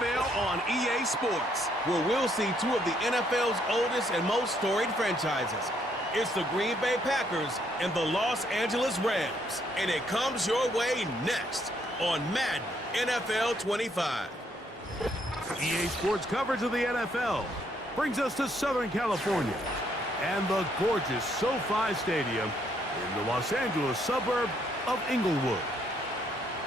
NFL on EA Sports, where we'll see two of the NFL's oldest and most storied franchises. It's the Green Bay Packers and the Los Angeles Rams. And it comes your way next on Madden NFL 25. EA Sports coverage of the NFL brings us to Southern California and the gorgeous SoFi Stadium in the Los Angeles suburb of Inglewood.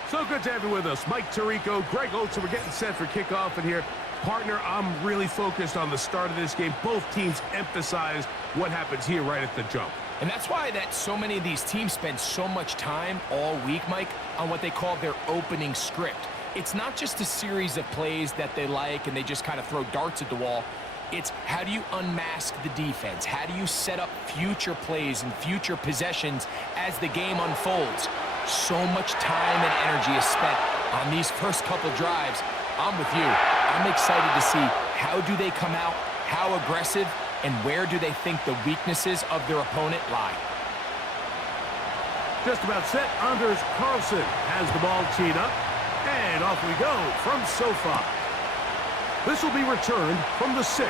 So good to have you with us. Mike Tirico, Greg Oates, we're getting set for kickoff in here. Partner, I'm really focused on the start of this game. Both teams emphasize what happens here right at the jump. And that's why so many of these teams spend so much time all week, Mike, on what they call their opening script. It's not just a series of plays that they like and they just kind of throw darts at the wall. It's how do you unmask the defense? How do you set up future plays and future possessions as the game unfolds? So much time and energy is spent on these first couple drives. I'm with you. I'm excited to see how do they come out, how aggressive, and where do they think the weaknesses of their opponent lie. Just about set. Anders Carlson has the ball teed up. And off we go from SoFi. This will be returned from the 6.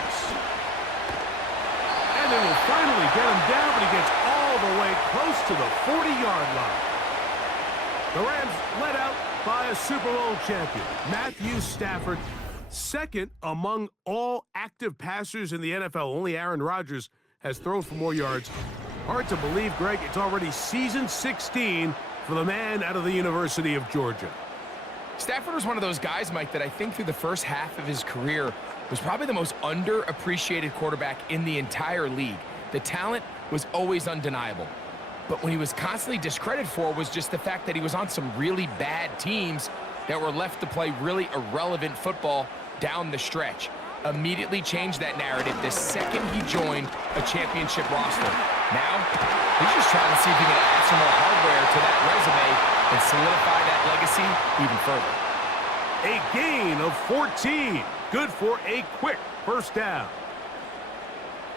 And they will finally get him down, but he gets all the way close to the 40-yard line. The Rams led out by a Super Bowl champion, Matthew Stafford, second among all active passers in the NFL. Only Aaron Rodgers has thrown for more yards. Hard to believe, Greg, it's already season 16 for the man out of the University of Georgia. Stafford was one of those guys, Mike, that I think through the first half of his career was probably the most underappreciated quarterback in the entire league. The talent was always undeniable. But when he was constantly discredited for was just the fact that he was on some really bad teams that were left to play really irrelevant football down the stretch. Immediately changed that narrative the second he joined a championship roster. Now, he's just trying to see if he can add some more hardware to that resume and solidify that legacy even further. A gain of 14. Good for a quick first down.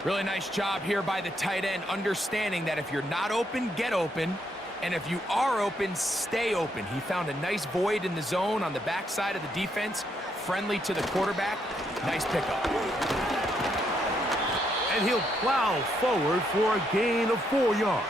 Really nice job here by the tight end, understanding that if you're not open, get open. And if you are open, stay open. He found a nice void in the zone on the backside of the defense, friendly to the quarterback. Nice pickup. And he'll plow forward for a gain of 4 yards.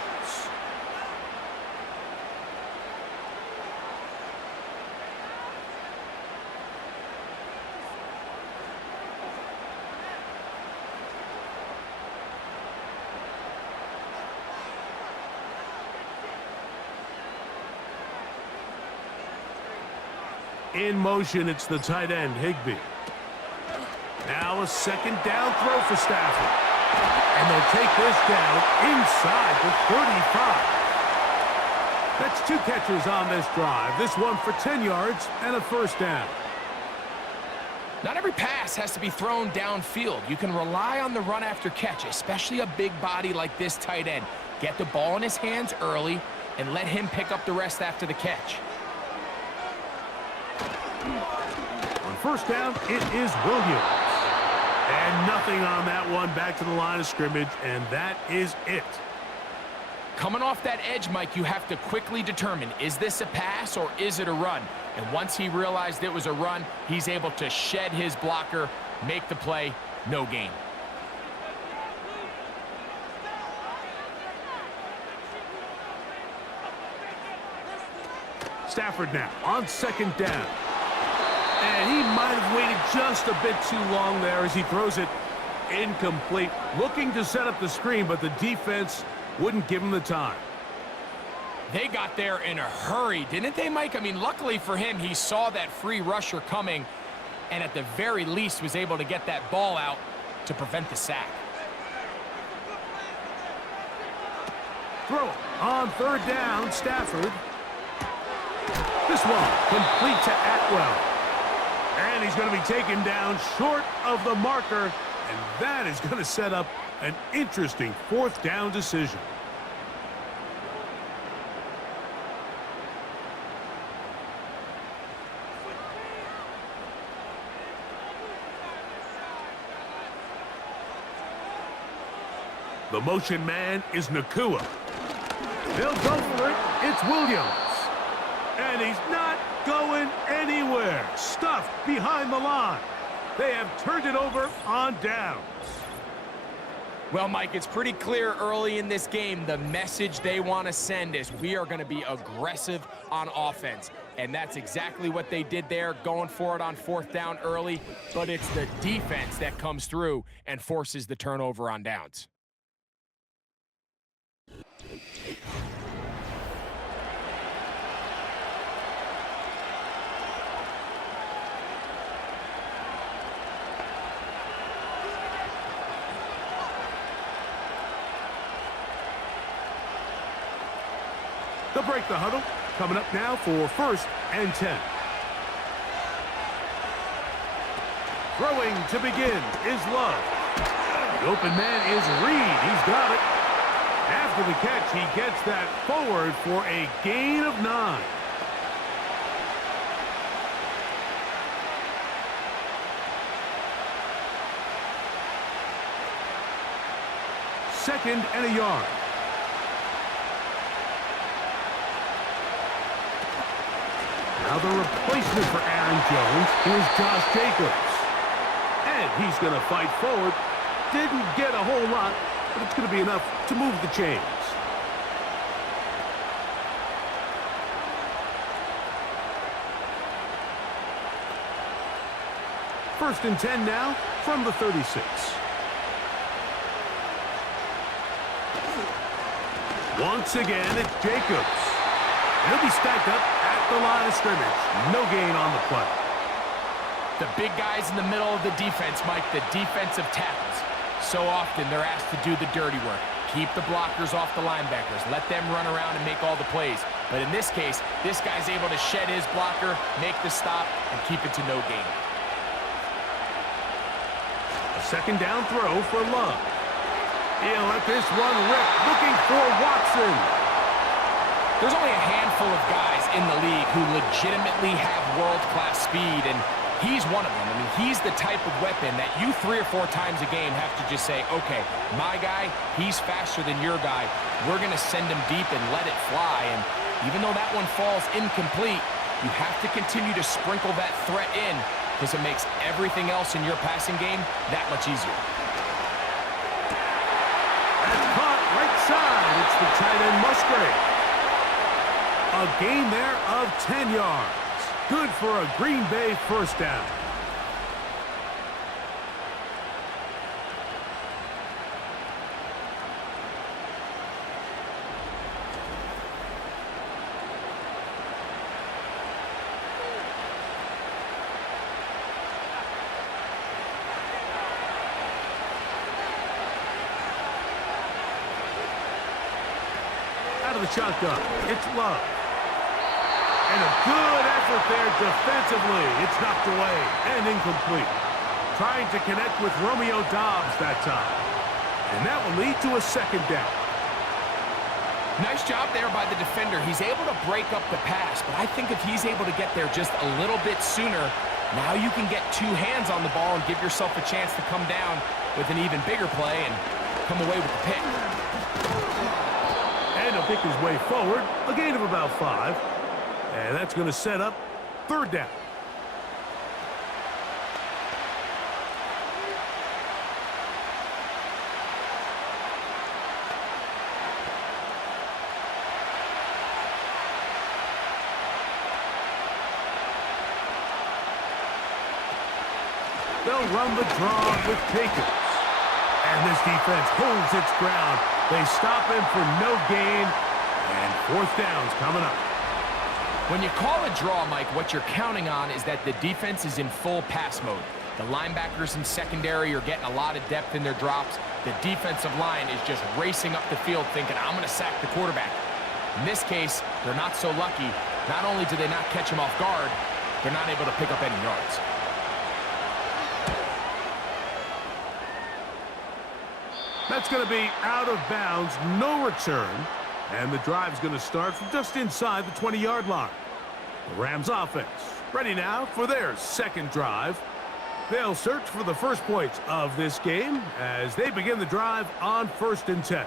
In motion, it's the tight end, Higbee. Now a second down throw for Stafford. And they'll take this down inside the 35. That's 2 catches on this drive. This one for 10 yards and a first down. Not every pass has to be thrown downfield. You can rely on the run after catch, especially a big body like this tight end. Get the ball in his hands early and let him pick up the rest after the catch. On first down, it is Williams. And nothing on that one. Back to the line of scrimmage, and that is it. Coming off that edge, Mike, you have to quickly determine, is this a pass or is it a run? And once he realized it was a run, he's able to shed his blocker, make the play, no gain. Stafford now on second down. And he might have waited just a bit too long there as he throws it incomplete. Looking to set up the screen, but the defense wouldn't give him the time. They got there in a hurry, didn't they, Mike? I mean, luckily for him, he saw that free rusher coming and at the very least was able to get that ball out to prevent the sack. Throw on third down, Stafford. This one complete to Atwell. And he's going to be taken down short of the marker, and that is going to set up an interesting fourth down decision. The motion man is Nakua. They'll go for it. It's Williams. And he's not going anywhere. Stuffed behind the line. They have turned it over on downs. Well, Mike, it's pretty clear early in this game the message they want to send is we are going to be aggressive on offense. And that's exactly what they did there, going for it on 4th down early. But it's the defense that comes through and forces the turnover on downs. They'll break the huddle. Coming up now for 1st and 10. Throwing to begin is Love. The open man is Reed. He's got it. After the catch, he gets that forward for a gain of 9. Second and a yard. Now the replacement for Aaron Jones is Josh Jacobs. And he's going to fight forward. Didn't get a whole lot, but it's going to be enough to move the chains. First and 10 now from the 36. Once again, it's Jacobs. He'll be stacked up at the line of scrimmage. No gain on the play. The big guys in the middle of the defense, Mike, the defensive tackles. So often they're asked to do the dirty work. Keep the blockers off the linebackers. Let them run around and make all the plays. But in this case, this guy's able to shed his blocker, make the stop, and keep it to no gain. A second down throw for Love. He'll let this one rip, looking for Watson. There's only a handful of guys in the league who legitimately have world-class speed, and he's one of them. I mean, he's the type of weapon that you 3 or 4 times a game have to just say, okay, my guy, he's faster than your guy. We're going to send him deep and let it fly. And even though that one falls incomplete, you have to continue to sprinkle that threat in because it makes everything else in your passing game that much easier. That's caught right side. It's the tight end Musgrave. A gain there of 10 yards. Good for a Green Bay first down. Out of the shotgun, it's Love. And a good effort there defensively. It's knocked away and incomplete. Trying to connect with Romeo Doubs that time. And that will lead to a second down. Nice job there by the defender. He's able to break up the pass, but I think if he's able to get there just a little bit sooner, now you can get 2 hands on the ball and give yourself a chance to come down with an even bigger play and come away with the pick. And he'll pick his way forward, a gain of about 5. And that's going to set up 3rd down. They'll run the draw with Jacobs. And this defense holds its ground. They stop him for no gain. And 4th down's coming up. When you call a draw, Mike, what you're counting on is that the defense is in full pass mode. The linebackers in secondary are getting a lot of depth in their drops. The defensive line is just racing up the field thinking, I'm going to sack the quarterback. In this case, they're not so lucky. Not only do they not catch him off guard, they're not able to pick up any yards. That's going to be out of bounds, no return. And the drive's going to start from just inside the 20-yard line. The Rams offense ready now for their second drive. They'll search for the first points of this game as they begin the drive on 1st and 10.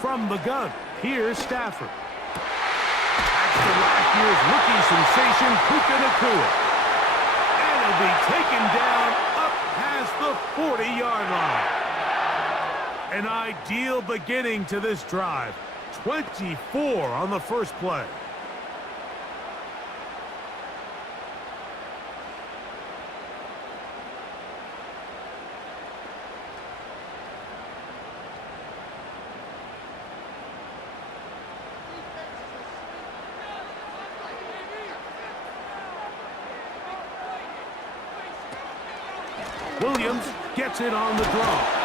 From the gun, here's Stafford. That's the last year's rookie sensation, Puka Nacua. And he'll be taken down up past the 40-yard line. An ideal beginning to this drive. 24 on the first play. Williams gets it on the draw.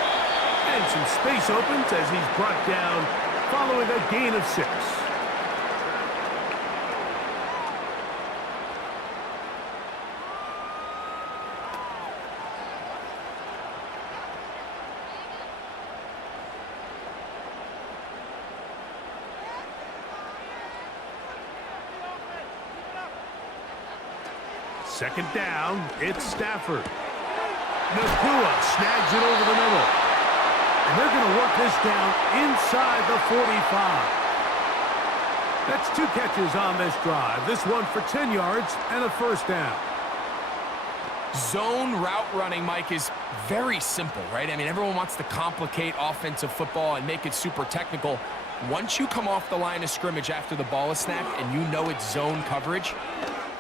And some space opens as he's brought down following a gain of 6. Second down, it's Stafford. Nacua snags it over the middle. And they're going to work this down inside the 45. That's 2 catches on this drive. This one for 10 yards and a first down. Zone route running, Mike, is very simple, right? I mean, everyone wants to complicate offensive football and make it super technical. Once you come off the line of scrimmage after the ball is snapped and you know it's zone coverage,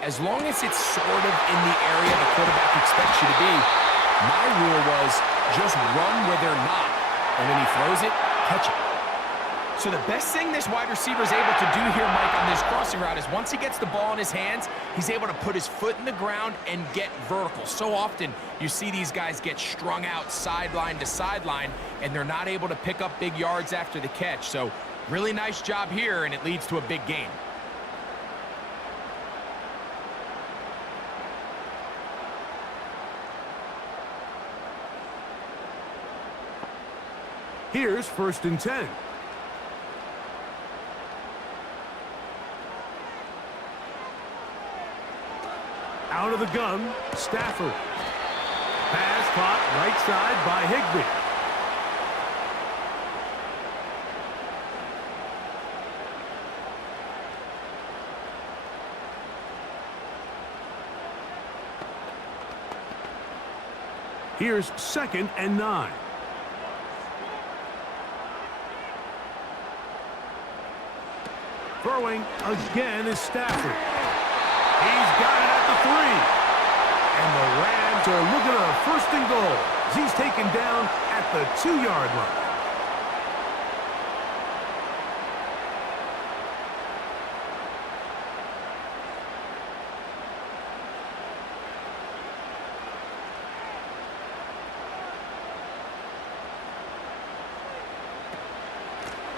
as long as it's sort of in the area the quarterback expects you to be, my rule was just run where they're not. And when he throws it, catch it. So the best thing this wide receiver is able to do here, Mike, on this crossing route is once he gets the ball in his hands, he's able to put his foot in the ground and get vertical. So often you see these guys get strung out sideline to sideline, and they're not able to pick up big yards after the catch. So really nice job here, and it leads to a big gain. Here's 1st and 10. Out of the gun, Stafford. Pass caught right side by Higbee. Here's 2nd and 9. Throwing again is Stafford. He's got it at the 3. And the Rams are looking at a 1st and goal as he's taken down at the 2-yard line.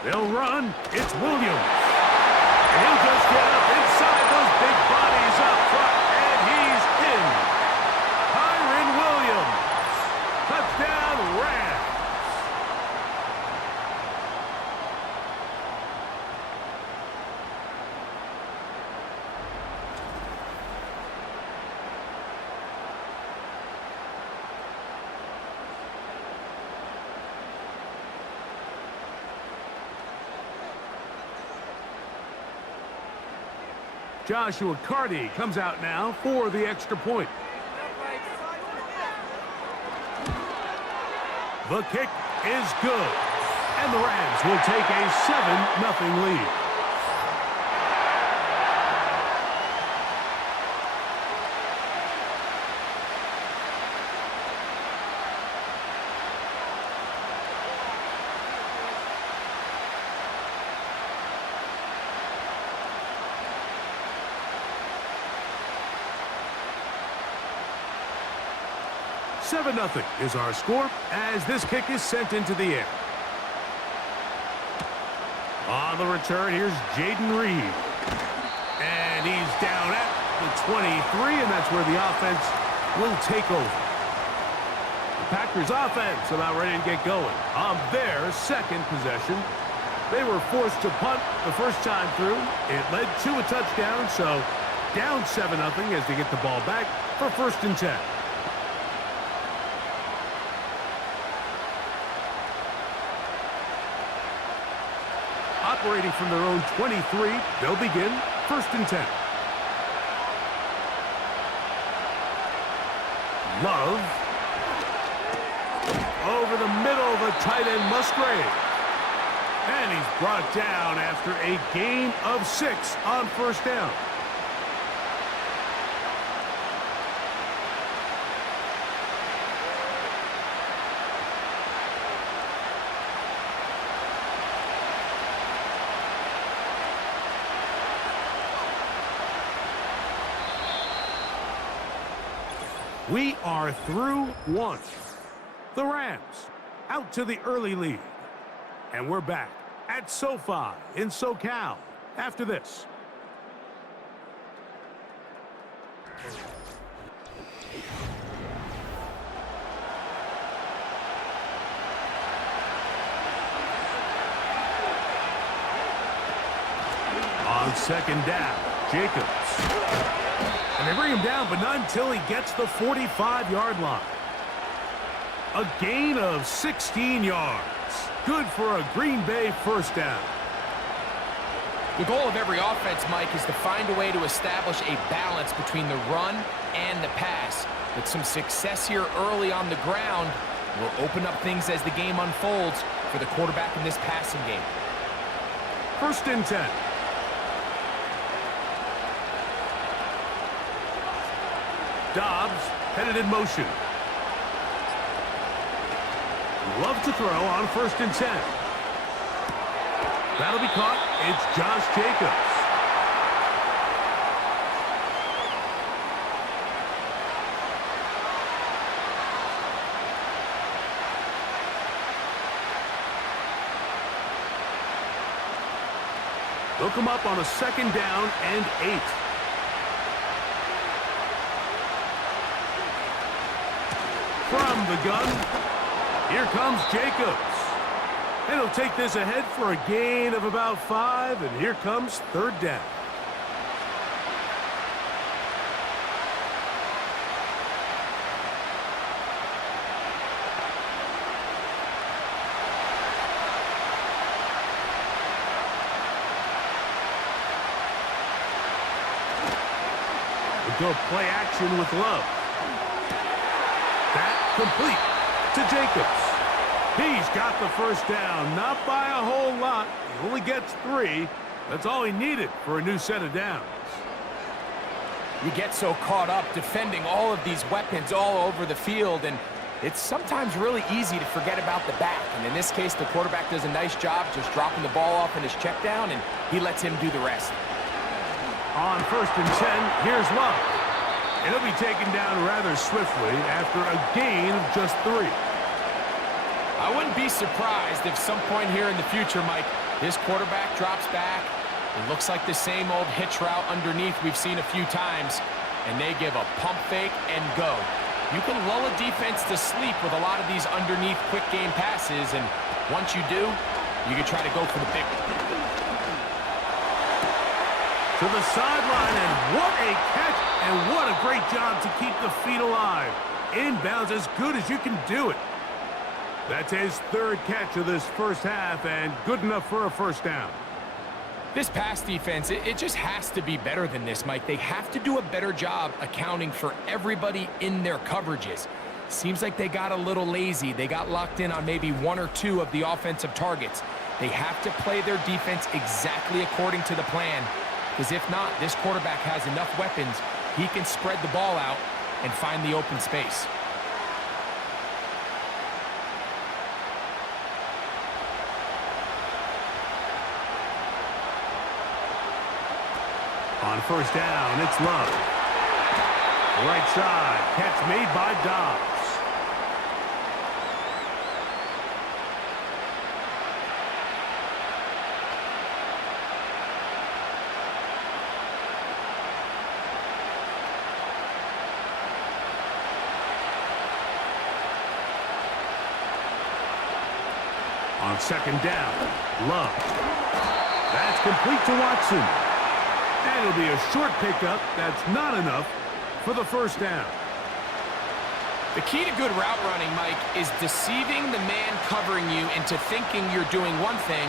They'll run. It's Williams. And he'll just get up inside those big bodies up front, and he's in. Kyren Williams. Touchdown, Rams. Joshua Carty comes out now for the extra point. The kick is good. And the Rams will take a 7-0 lead. Nothing is our score as this kick is sent into the air. On the return, here's Jaden Reed. And he's down at the 23, and that's where the offense will take over. The Packers offense about ready to get going on their 2nd possession. They were forced to punt the first time through. It led to a touchdown, so down 7-0 as they get the ball back for 1st and 10. Operating from their own 23, they'll begin 1st and 10. Love. Over the middle, the tight end Musgrave. And he's brought down after a gain of 6 on 1st down. We are through 1. The Rams out to the early lead. And we're back at SoFi in SoCal after this. On 2nd down, Jacobs. And they bring him down, but not until he gets the 45-yard line. A gain of 16 yards. Good for a Green Bay 1st down. The goal of every offense, Mike, is to find a way to establish a balance between the run and the pass. With some success here early on the ground, will open up things as the game unfolds for the quarterback in this passing game. 1st and 10. Dobbs headed in motion. Love to throw on 1st and 10. That'll be caught. It's Josh Jacobs. They'll come up on a 2nd down and 8. From the gun, here comes Jacobs. And he'll take this ahead for a gain of about 5, and here comes 3rd down. We'll go play action with Love. That complete to Jacobs. He's got the 1st down, not by a whole lot. He only gets 3. That's all he needed for a new set of downs. You get so caught up defending all of these weapons all over the field, and it's sometimes really easy to forget about the back. And in this case, the quarterback does a nice job just dropping the ball off in his check down, and he lets him do the rest. On 1st and 10, here's Love. And he'll be taken down rather swiftly after a gain of just 3. I wouldn't be surprised if some point here in the future, Mike, this quarterback drops back. It looks like the same old hitch route underneath we've seen a few times, and they give a pump fake and go. You can lull a defense to sleep with a lot of these underneath quick game passes, and once you do, you can try to go for the big one. To the sideline, and what a catch, and what a great job to keep the feet alive. Inbounds as good as you can do it. That's his 3rd catch of this 1st half, and good enough for a 1st down. This pass defense, it just has to be better than this, Mike. They have to do a better job accounting for everybody in their coverages. Seems like they got a little lazy. They got locked in on maybe 1 or 2 of the offensive targets. They have to play their defense exactly according to the plan, because if not, this quarterback has enough weapons, he can spread the ball out and find the open space. On 1st down, it's Love. Right side, catch made by Dobbs. On 2nd down, Love. That's complete to Watson. And it'll be a short pickup. That's not enough for the 1st down. The key to good route running, Mike, is deceiving the man covering you into thinking you're doing one thing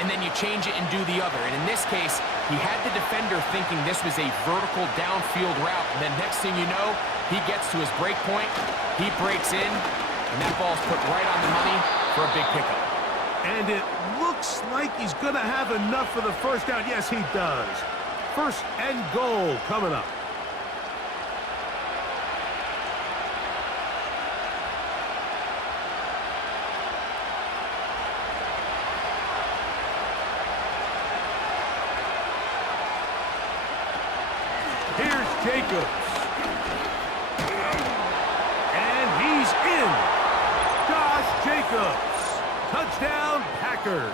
and then you change it and do the other. And in this case, he had the defender thinking this was a vertical downfield route. And then next thing you know, he gets to his break point, he breaks in, and that ball's put right on the money for a big pickup. And it looks like he's going to have enough for the first down. Yes, he does. First and goal coming up. Here's Jacobs. And he's in. Josh Jacobs. Touchdown, Packers.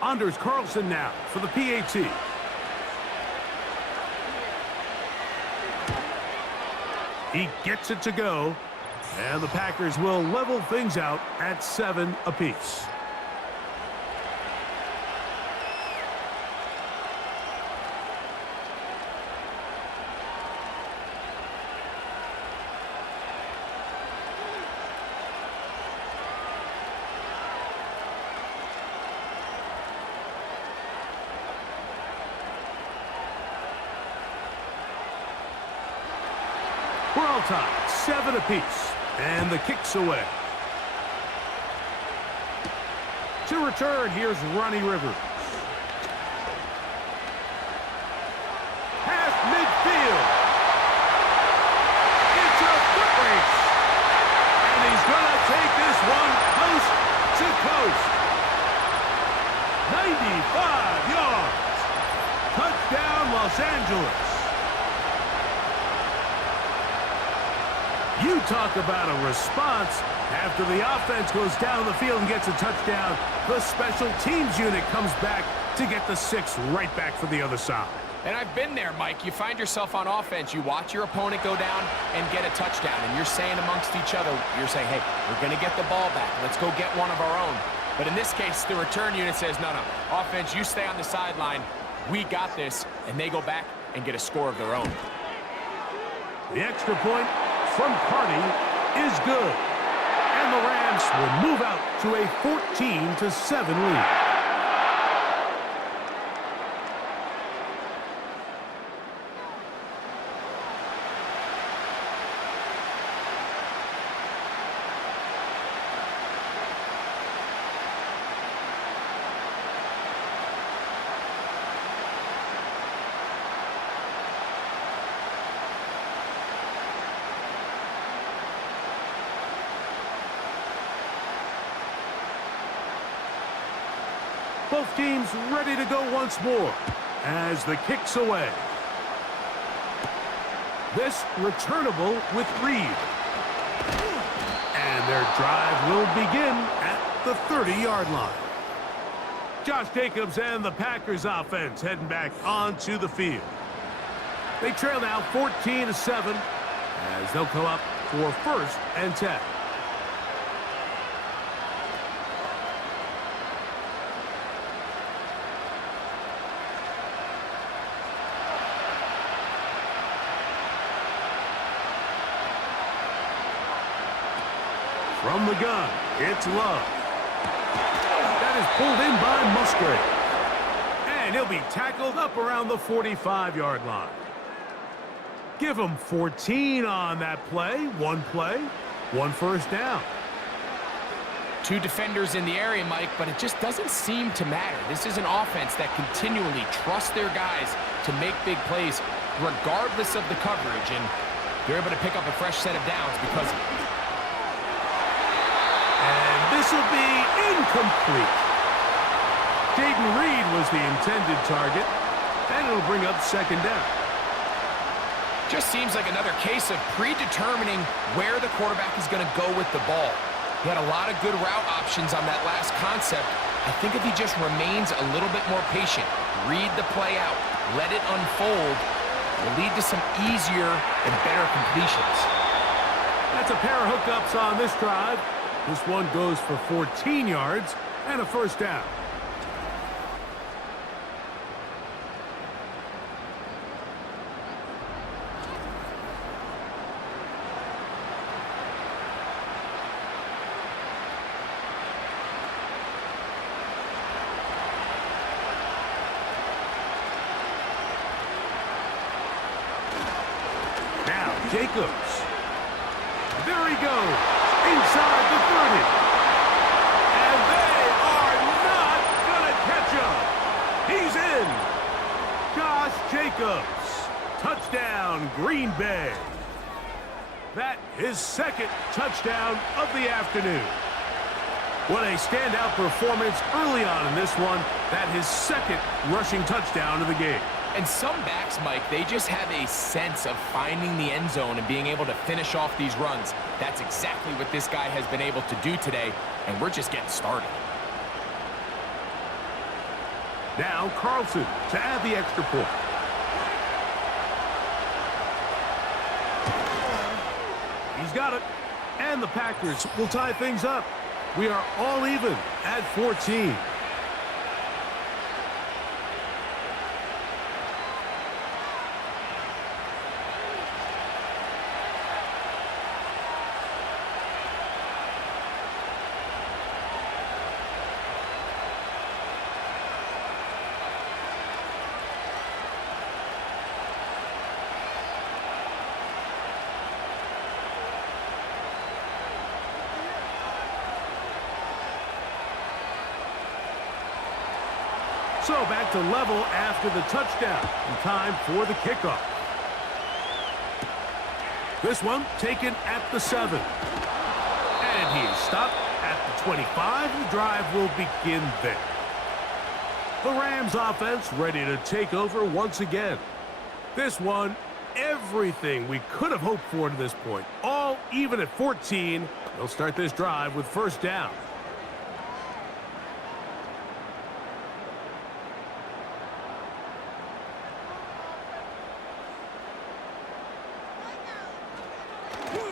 Anders Carlson now for the PAT. He gets it to go, and the Packers will level things out at 7 apiece. We're all tied, 7 apiece, and the kick's away. To return, here's Ronnie Rivers. Half midfield. It's a foot race. And he's going to take this one coast to coast. 95 yards. Touchdown, Los Angeles. You talk about a response. After the offense goes down the field and gets a touchdown, the special teams unit comes back to get the 6 right back for the other side. And I've been there, Mike. You find yourself on offense, you watch your opponent go down and get a touchdown, and you're saying amongst each other, you're saying, hey, we're going to get the ball back. Let's go get one of our own. But in this case, the return unit says, no, offense, you stay on the sideline. We got this, and they go back and get a score of their own. The extra point from Carney is good. And the Rams will move out to a 14-7 lead. Both teams ready to go once more as the kick's away. This returnable with Reed. And their drive will begin at the 30-yard line. Josh Jacobs and the Packers offense heading back onto the field. They trail now 14-7 as they'll come up for 1st and 10. From the gun, it's Love. That is pulled in by Musgrave. And he'll be tackled up around the 45-yard line. Give him 14 on that play. One 1st down. 2 defenders in the area, Mike, but it just doesn't seem to matter. This is an offense that continually trusts their guys to make big plays regardless of the coverage, and they're able to pick up a fresh set of downs because of it. And this will be incomplete. Jaden Reed was the intended target, and it'll bring up 2nd down. Just seems like another case of predetermining where the quarterback is going to go with the ball. He had a lot of good route options on that last concept. I think if he just remains a little bit more patient, read the play out, let it unfold, will lead to some easier and better completions. That's a pair of hookups on this drive. This one goes for 14 yards and a first down. Now, Jacobs. There he goes, inside the 30. And they are not going to catch him. He's in. Josh Jacobs. Touchdown, Green Bay. That his second touchdown of the afternoon. What a standout performance early on in this one. That his second rushing touchdown of the game. And some backs, Mike, they just have a sense of finding the end zone and being able to finish off these runs. That's exactly what this guy has been able to do today, and we're just getting started. Now Carlson to add the extra point. He's got it. And the Packers will tie things up. We are all even at 14. So back to level after the touchdown. And time for the kickoff. This one taken at the 7. And he is stopped at the 25. The drive will begin there. The Rams offense ready to take over once again. This one, everything we could have hoped for to this point. All even at 14. They'll start this drive with first down.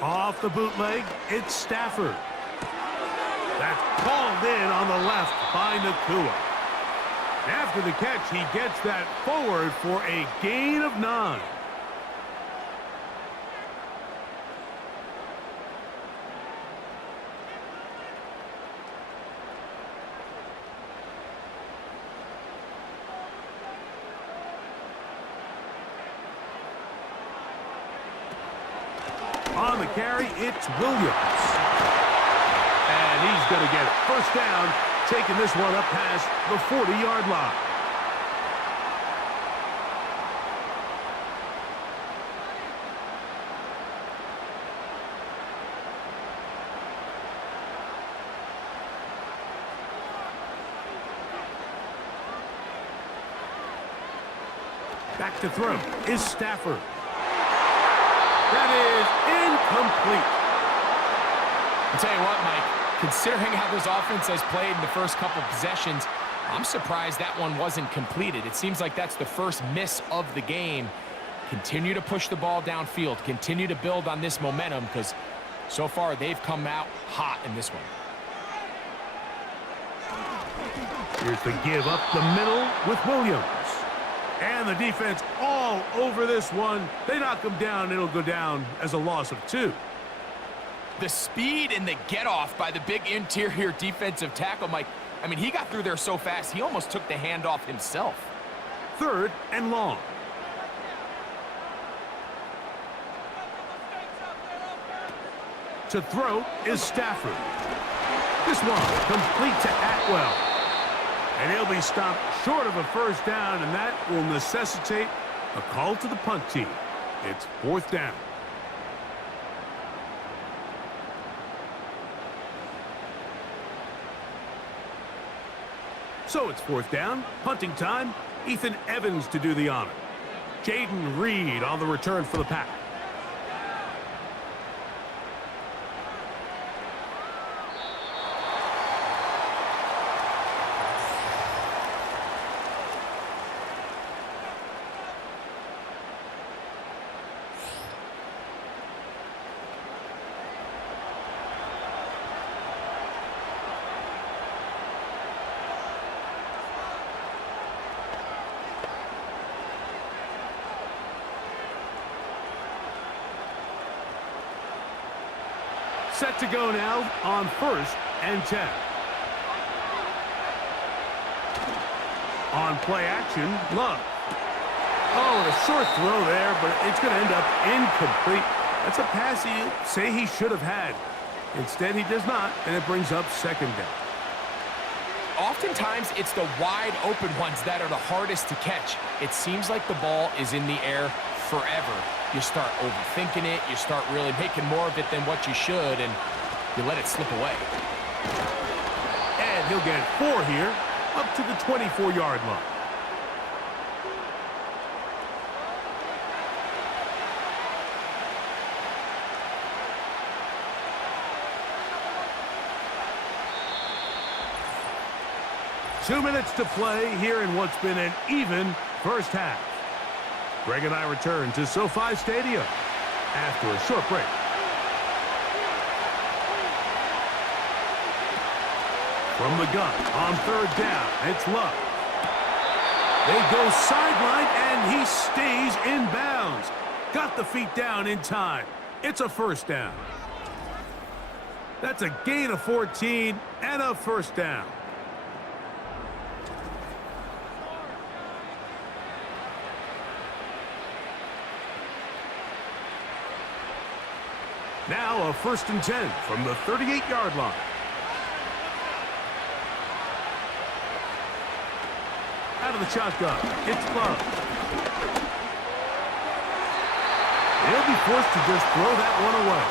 Off the bootleg, it's Stafford. That's called in on the left by Nakua. After the catch, he gets that forward for a gain of 9. On the carry, it's Williams. And he's going to get it. First down, taking this one up past the 40-yard line. Back to throw is Stafford. That is incomplete. I'll tell you what, Mike, considering how this offense has played in the first couple possessions, I'm surprised that one wasn't completed. It seems like that's the first miss of the game. Continue to push the ball downfield. Continue to build on this momentum because so far they've come out hot in this one. Here's the give up the middle with Williams. And the defense all over this one. They knock him down. It'll go down as a loss of 2. The speed and the get-off by the big interior defensive tackle, Mike, I mean, he got through there so fast, he almost took the handoff himself. 3rd and long. To throw is Stafford. This one complete to Atwell. And he'll be stopped short of a first down, and that will necessitate a call to the punt team. It's 4th down. So it's 4th down, punting time. Ethan Evans to do the honor. Jaden Reed on the return for the Pack. Set to go now on 1st and 10. On play action, Love. Oh, and a short throw there, but it's going to end up incomplete. That's a pass he'd say he should have had. Instead, he does not, and it brings up 2nd down. Oftentimes, it's the wide open ones that are the hardest to catch. It seems like the ball is in the air forever. You start overthinking it, you start really making more of it than what you should, and you let it slip away. And he'll get 4 here, up to the 24-yard line. Two minutes to play here in what's been an even first half. Greg and I return to SoFi Stadium after a short break. From the gun on 3rd down, it's Love. They go sideline, and he stays in bounds. Got the feet down in time. It's a 1st down. That's a gain of 14 and a 1st down. Now a 1st and 10 from the 38-yard line. Out of the shotgun, it's Love. He'll be forced to just throw that one away.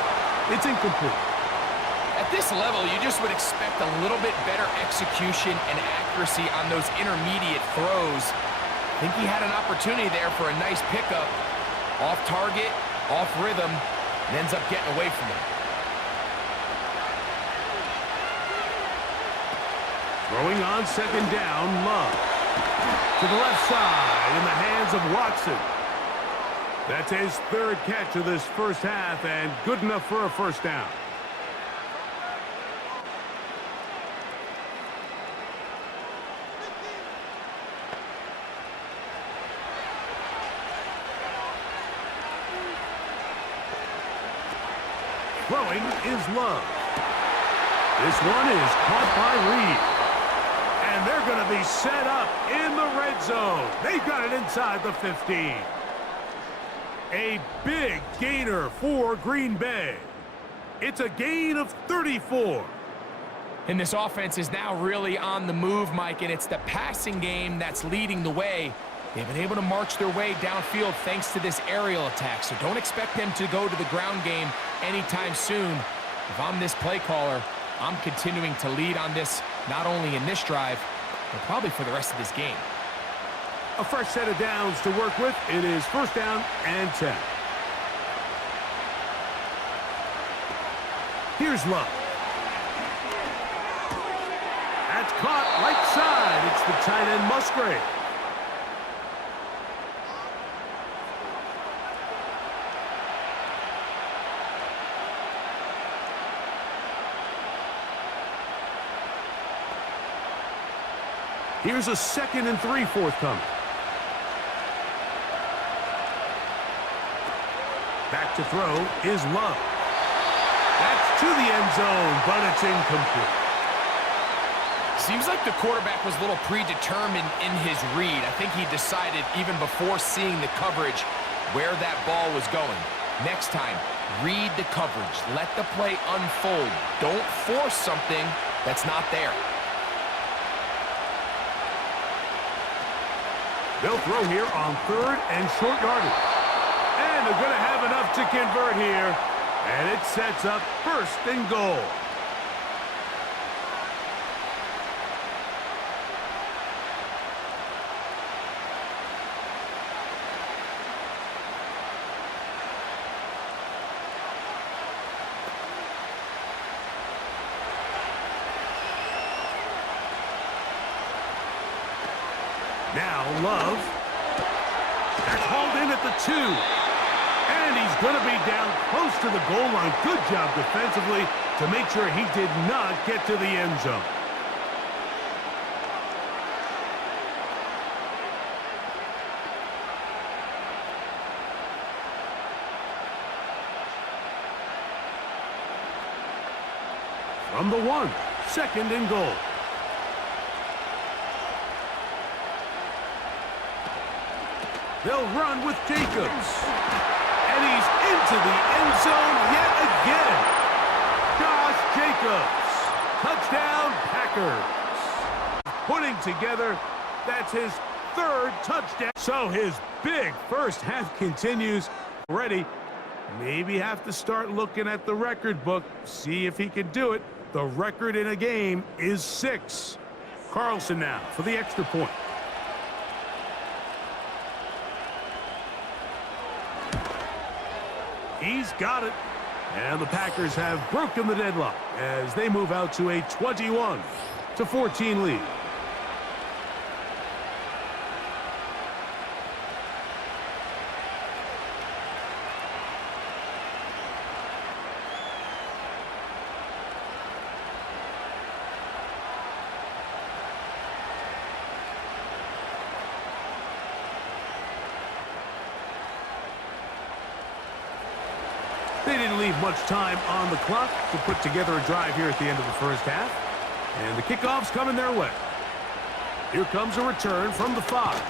It's incomplete. At this level, you just would expect a little bit better execution and accuracy on those intermediate throws. I think he had an opportunity there for a nice pickup. Off target, off rhythm, and ends up getting away from him. Throwing on 2nd down, Love. To the left side in the hands of Watson. That's his 3rd catch of this first half, and good enough for a 1st down. Throwing is Love. This one is caught by Reed. And they're going to be set up in the red zone. They've got it inside the 15. A big gainer for Green Bay. It's a gain of 34. And this offense is now really on the move, Mike, and it's the passing game that's leading the way. They've been able to march their way downfield thanks to this aerial attack, so don't expect them to go to the ground game anytime soon. If I'm this play caller, I'm continuing to lead on this, not only in this drive, but probably for the rest of this game. A fresh set of downs to work with. It is 1st down and 10. Here's Love. That's caught right side. It's the tight end Musgrave. Here's a 2nd and 3 forthcoming. Back to throw is Love. That's to the end zone, but it's incomplete. Seems like the quarterback was a little predetermined in his read. I think he decided even before seeing the coverage where that ball was going. Next time, read the coverage. Let the play unfold. Don't force something that's not there. They'll throw here on 3rd and short yardage. And they're going to have enough to convert here. And it sets up 1st and goal. Now Love. That's hauled in at the 2. And he's going to be down close to the goal line. Good job defensively to make sure he did not get to the end zone. from the 1. 2nd and goal. They'll run with Jacobs. And he's into the end zone yet again. Josh Jacobs. Touchdown, Packers. Putting together, that's his 3rd touchdown. So his big first half continues. Ready. Maybe have to start looking at the record book, see if he can do it. The record in a game is 6. Carlson now for the extra point. He's got it. And the Packers have broken the deadlock as they move out to a 21-14 lead. They didn't leave much time on the clock to put together a drive here at the end of the first half. And the kickoff's coming their way. Here comes a return from the 5.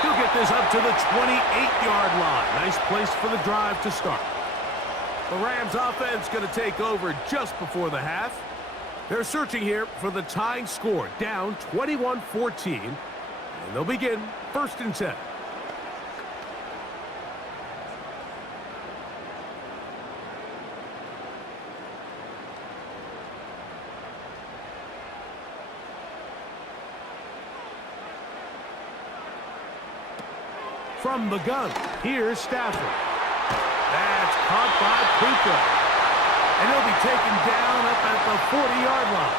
He'll get this up to the 28-yard line. Nice place for the drive to start. The Rams offense going to take over just before the half. They're searching here for the tying score, down 21-14. And they'll begin 1st and 10. From the gun, here's Stafford. That's caught by Puka. And he'll be taken down up at the 40-yard line.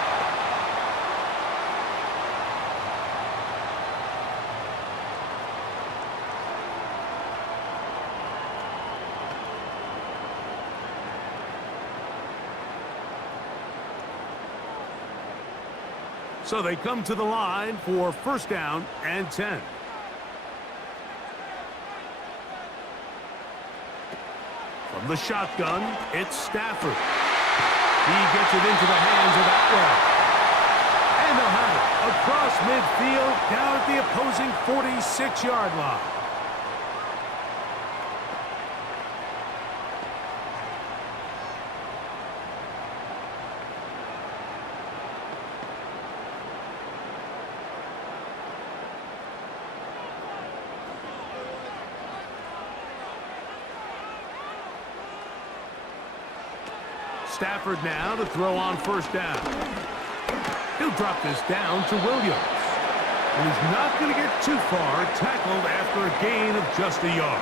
So they come to the line for 1st down and 10. From the shotgun, it's Stafford. He gets it into the hands of Atwell. And they'll have it across midfield down at the opposing 46-yard line. Stafford now to throw on 1st down. He'll drop this down to Williams. And he's not going to get too far, tackled after a gain of just a yard.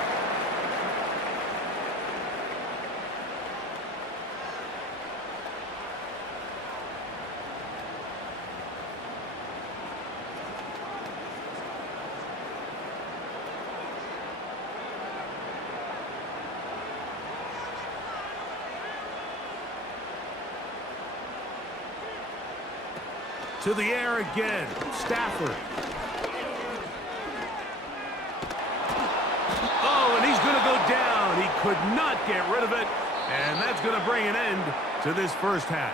To the air again, Stafford. Oh, and he's going to go down. He could not get rid of it, and that's going to bring an end to this first half.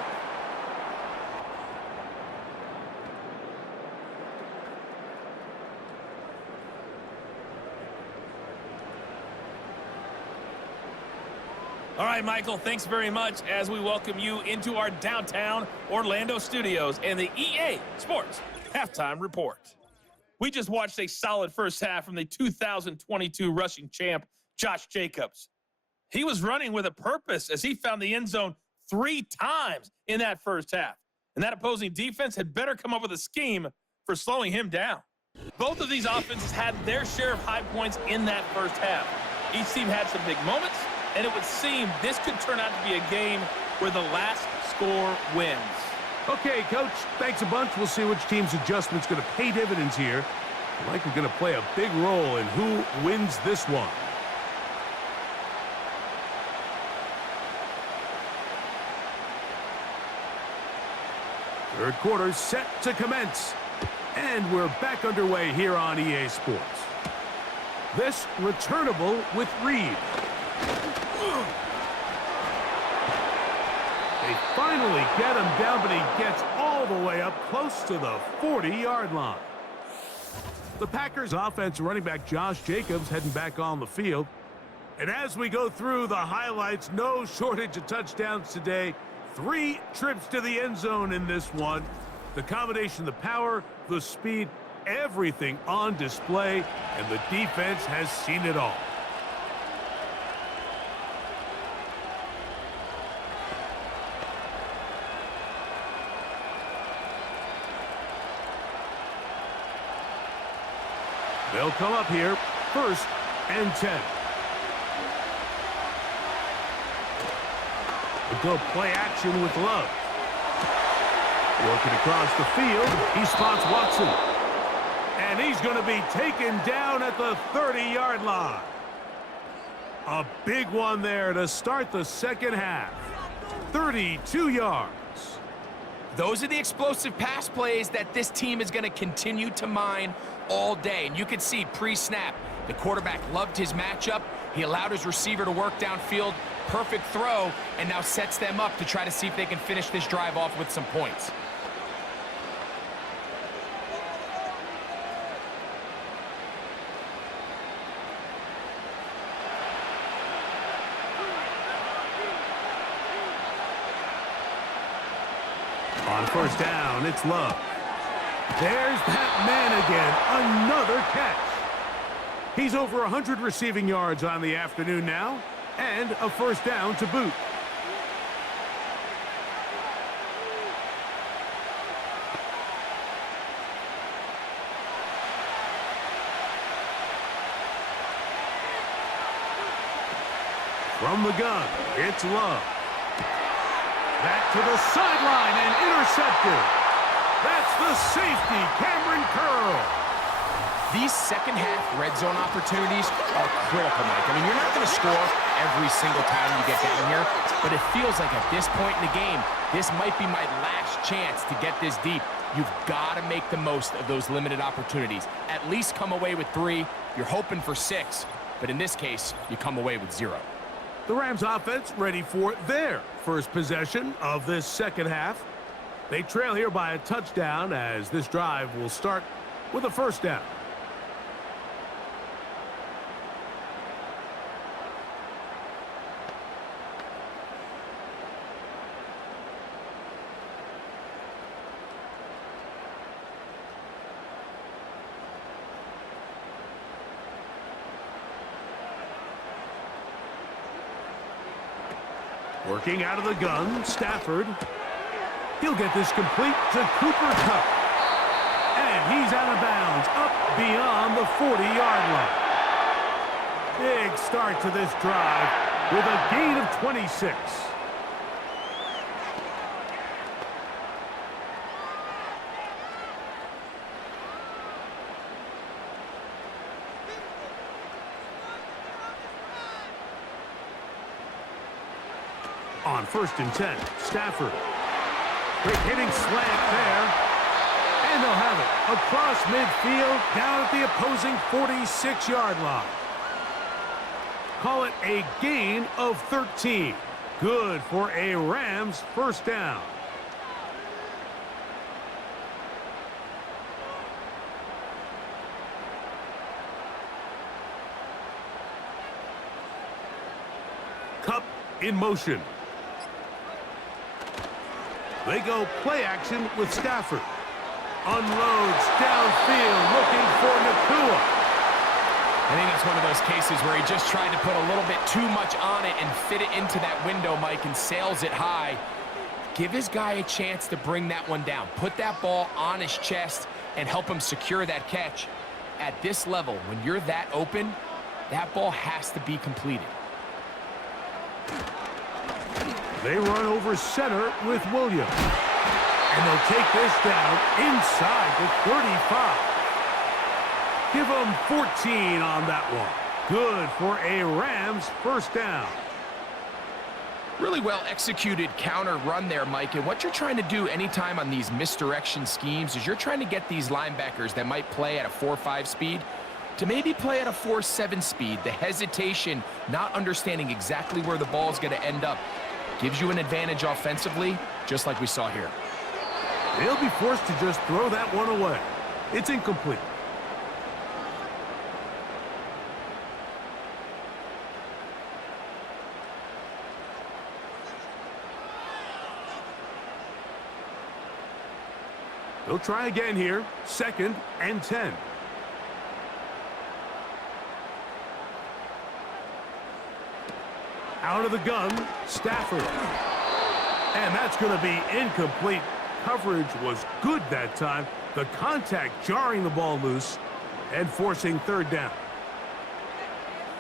All right, Michael, thanks very much as we welcome you into our downtown Orlando studios and the EA Sports Halftime Report. We just watched a solid first half from the 2022 rushing champ, Josh Jacobs. He was running with a purpose as he found the end zone 3 times in that first half. And that opposing defense had better come up with a scheme for slowing him down. Both of these offenses had their share of high points in that first half. Each team had some big moments, and it would seem this could turn out to be a game where the last score wins. Okay, Coach, thanks a bunch. We'll see which team's adjustment's going to pay dividends here. I think we're going to play a big role in who wins this one. Third quarter set to commence. And we're back underway here on EA Sports. This returnable with Reed. They finally get him down, but he gets all the way up close to the 40-yard line. The Packers offense running back Josh Jacobs heading back on the field. And as we go through the highlights, no shortage of touchdowns today. 3 trips to the end zone in this one. The combination, the power, the speed, everything on display, and the defense has seen it all. They'll come up here, 1st and 10. We'll go play action with Love. Working across the field, he spots Watson. And he's going to be taken down at the 30-yard line. A big one there to start the second half. 32 yards. Those are the explosive pass plays that this team is going to continue to mine all day. And you can see pre-snap, the quarterback loved his matchup. He allowed his receiver to work downfield. Perfect throw, and now sets them up to try to see if they can finish this drive off with some points. On 1st down, it's Love. There's that man again, another catch. He's over 100 receiving yards on the afternoon now, and a 1st down to boot. From the gun, it's Love. Back to the sideline and intercepted. That's the safety, Cameron Curl. These second-half red zone opportunities are critical, Mike. I mean, you're not going to score every single time you get down here, but it feels like at this point in the game, this might be my last chance to get this deep. You've got to make the most of those limited opportunities. At least come away with 3. You're hoping for 6, but in this case, you come away with 0. The Rams offense ready for their first possession of this second half. They trail here by a touchdown as this drive will start with a 1st down. Working out of the gun, Stafford. He'll get this complete to Cooper Kupp. And he's out of bounds, up beyond the 40-yard line. Big start to this drive with a gain of 26. On 1st and 10, Stafford. Quick hitting slant there. And they'll have it across midfield down at the opposing 46-yard line. Call it a gain of 13. Good for a Rams 1st down. Kupp in motion. They go play action with Stafford. Unloads downfield looking for Nakua. I think that's one of those cases where he just tried to put a little bit too much on it and fit it into that window, Mike, and sails it high. Give his guy a chance to bring that one down. Put that ball on his chest and help him secure that catch. At this level, when you're that open, that ball has to be completed. They run over center with Williams. And they'll take this down inside the 35. Give them 14 on that one. Good for a Rams 1st down. Really well executed counter run there, Mike. And what you're trying to do anytime on these misdirection schemes is you're trying to get these linebackers that might play at a 4.5 speed to maybe play at a 4.7 speed. The hesitation, not understanding exactly where the ball is going to end up. gives you an advantage offensively, just like we saw here. They'll be forced to just throw that one away. It's incomplete. They'll try again here. 2nd and 10. Out of the gun, Stafford. And that's going to be incomplete. Coverage was good that time. The contact jarring the ball loose and forcing 3rd down.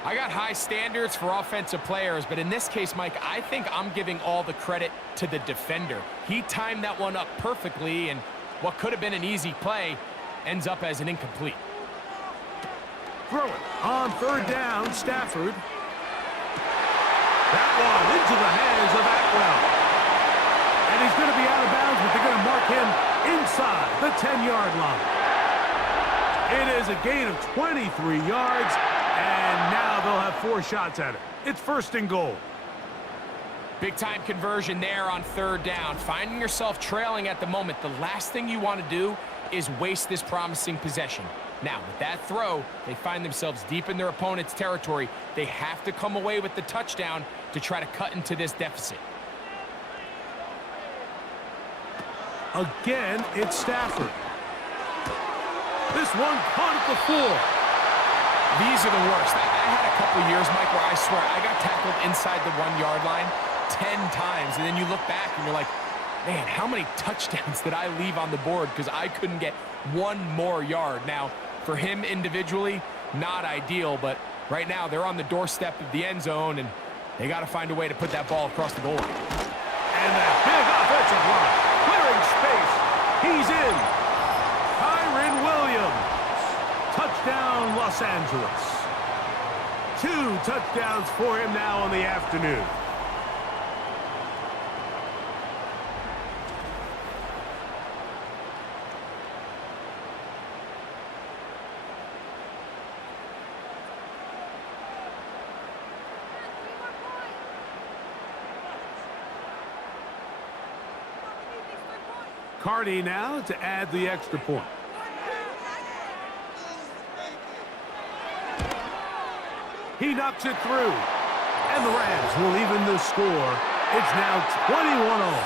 I got high standards for offensive players, but in this case, Mike, I think I'm giving all the credit to the defender. He timed that one up perfectly, and what could have been an easy play ends up as an incomplete. Throw it on 3rd down, Stafford. That one into the hands of Atwell. And he's going to be out of bounds, but they're going to mark him inside the 10-yard line. It is a gain of 23 yards, and now they'll have 4 shots at it. It's 1st and goal. Big-time conversion there on 3rd down. Finding yourself trailing at the moment, the last thing you want to do is waste this promising possession. Now, with that throw, they find themselves deep in their opponent's territory. They have to come away with the touchdown to try to cut into this deficit. Again, it's Stafford. This one caught at the 4. These are the worst. I had a couple years, Mike, where I swear I got tackled inside the 1-yard line 10 times, and then you look back and you're like, man, how many touchdowns did I leave on the board because I couldn't get 1 more yard? Now, for him individually, not ideal, but right now they're on the doorstep of the end zone, and they got to find a way to put that ball across the goal line. And that big offensive line, clearing space. He's in. Kyron Williams. Touchdown, Los Angeles. 2 touchdowns for him now in the afternoon. Cardi now to add the extra point. He knocks it through. And the Rams will even the score. It's now 21-all.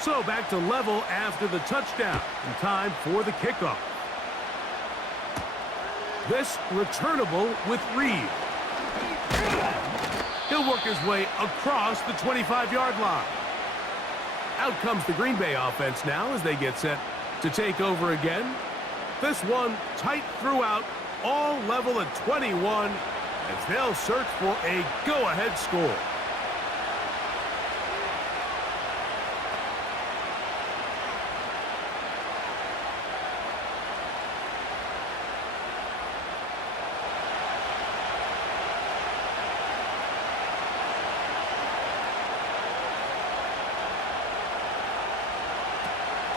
So back to level after the touchdown. And time for the kickoff. This returnable with Reed. He'll work his way across the 25-yard line. Out comes the Green Bay offense now as they get set to take over again. This one tight throughout, all level at 21 as they'll search for a go-ahead score.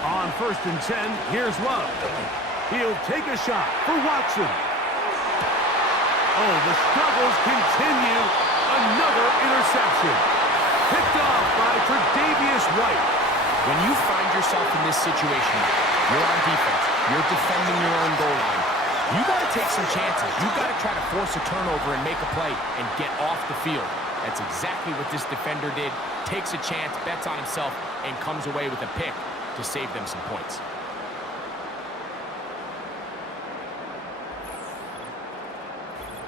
On 1st and 10, here's Love. He'll take a shot for Watson. Oh, the struggles continue. Another interception. Picked off by Tre'Davious White. When you find yourself in this situation, you're on defense, you're defending your own goal line, you got to take some chances. You got to try to force a turnover and make a play and get off the field. That's exactly what this defender did. Takes a chance, bets on himself, and comes away with a pick to save them some points.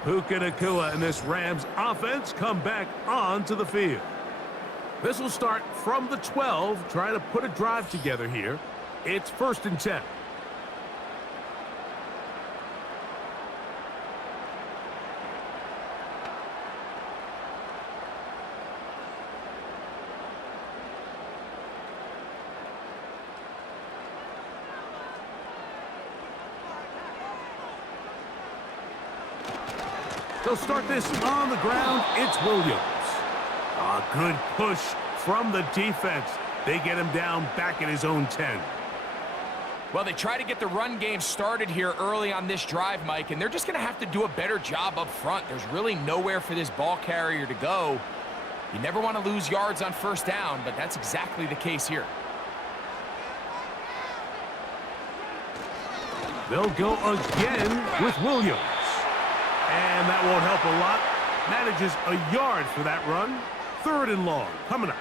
Puka Nacua and this Rams offense come back onto the field. This will start from the 12, trying to put a drive together here. It's 1st and 10. He'll start this on the ground. It's Williams. A good push from the defense. They get him down back at his own 10. Well, they try to get the run game started here early on this drive, Mike, and they're just going to have to do a better job up front. There's really nowhere for this ball carrier to go. You never want to lose yards on first down, but that's exactly the case here. They'll go again with Williams. And that won't help a lot. Manages a yard for that run. 3rd and long coming up.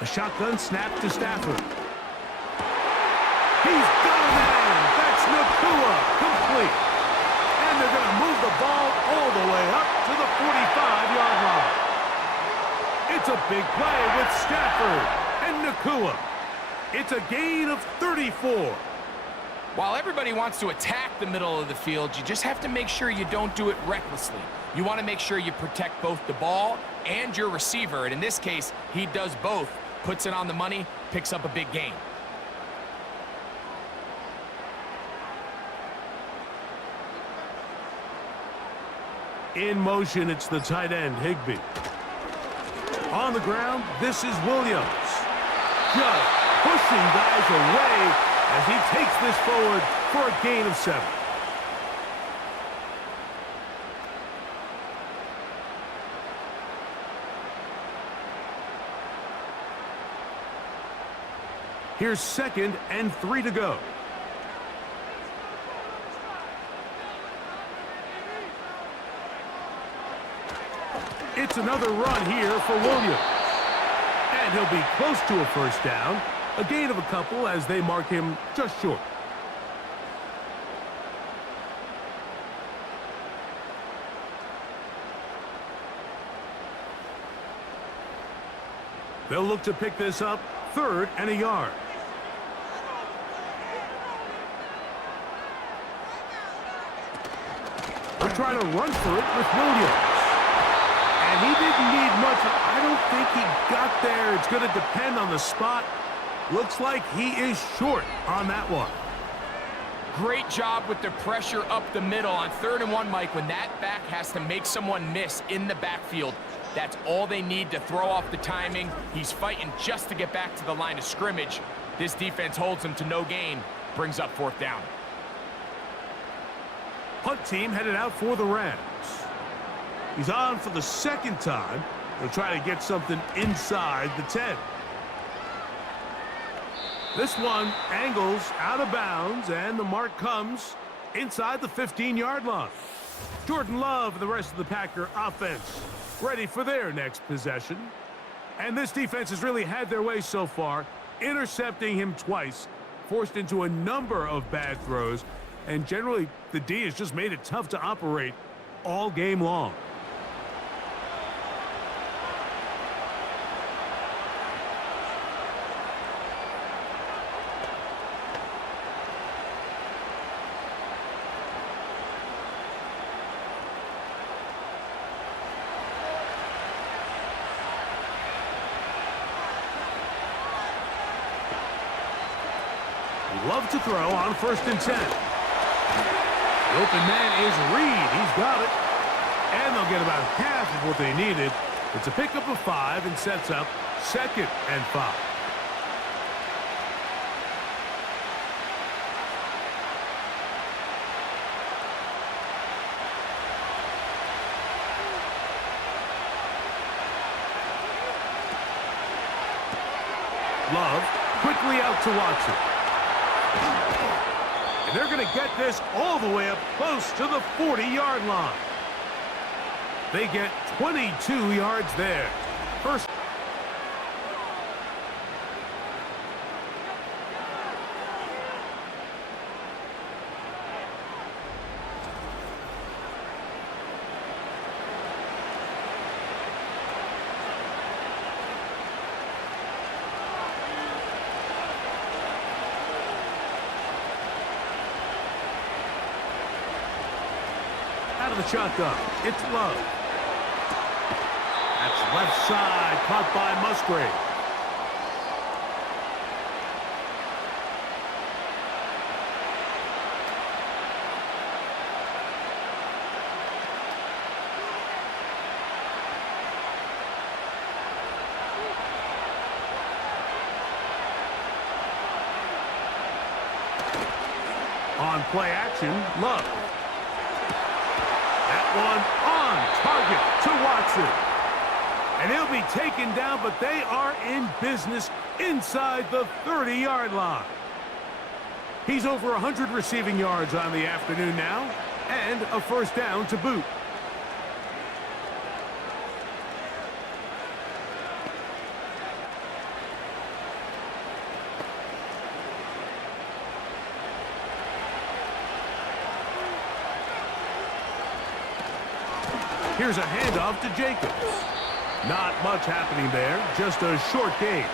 A shotgun snap to Stafford. He's got a man. That's Nakua. Complete. And they're going to move the ball all the way up to the 45-yard line. It's a big play with Stafford and Nakua. It's a gain of 34. While everybody wants to attack the middle of the field, you just have to make sure you don't do it recklessly. You want to make sure you protect both the ball and your receiver. And in this case, he does both. Puts it on the money, picks up a big gain. In motion, it's the tight end, Higbee. On the ground, this is Williams. Just pushing guys away as he takes this forward for a gain of 7. Here's 2nd and 3 to go. It's another run here for Williams. And he'll be close to a first down. A gain of a couple as they mark him just short. They'll look to pick this up. 3rd and a yard. They're trying to run for it with Williams. And he didn't need much. I don't think he got there. It's going to depend on the spot. Looks like he is short on that one. Great job with the pressure up the middle on 3rd and 1, Mike. When that back has to make someone miss in the backfield, that's all they need to throw off the timing. He's fighting just to get back to the line of scrimmage. This defense holds him to no gain, brings up 4th down. Punt team headed out for the Rams. He's on for the 2nd time. They'll try to get something inside the 10. This one angles out of bounds, and the mark comes inside the 15-yard line. Jordan Love and the rest of the Packer offense ready for their next possession. And this defense has really had their way so far, intercepting him twice, forced into a number of bad throws, and generally the D has just made it tough to operate all game long. Love to throw on 1st and 10. The open man is Reed. He's got it. And they'll get about half of what they needed. It's a pickup of 5 and sets up 2nd and 5. Love quickly out to Watson. And they're going to get this all the way up close to the 40-yard line. They get 22 yards there. First. Out of the shotgun, it's Love. That's left side, caught by Musgrave. On play action, Love. That one on target to Watson. And he'll be taken down, but they are in business inside the 30-yard line. He's over 100 receiving yards on the afternoon now, and a first down to boot. Here's a handoff to Jacobs. Not much happening there, just a short gain.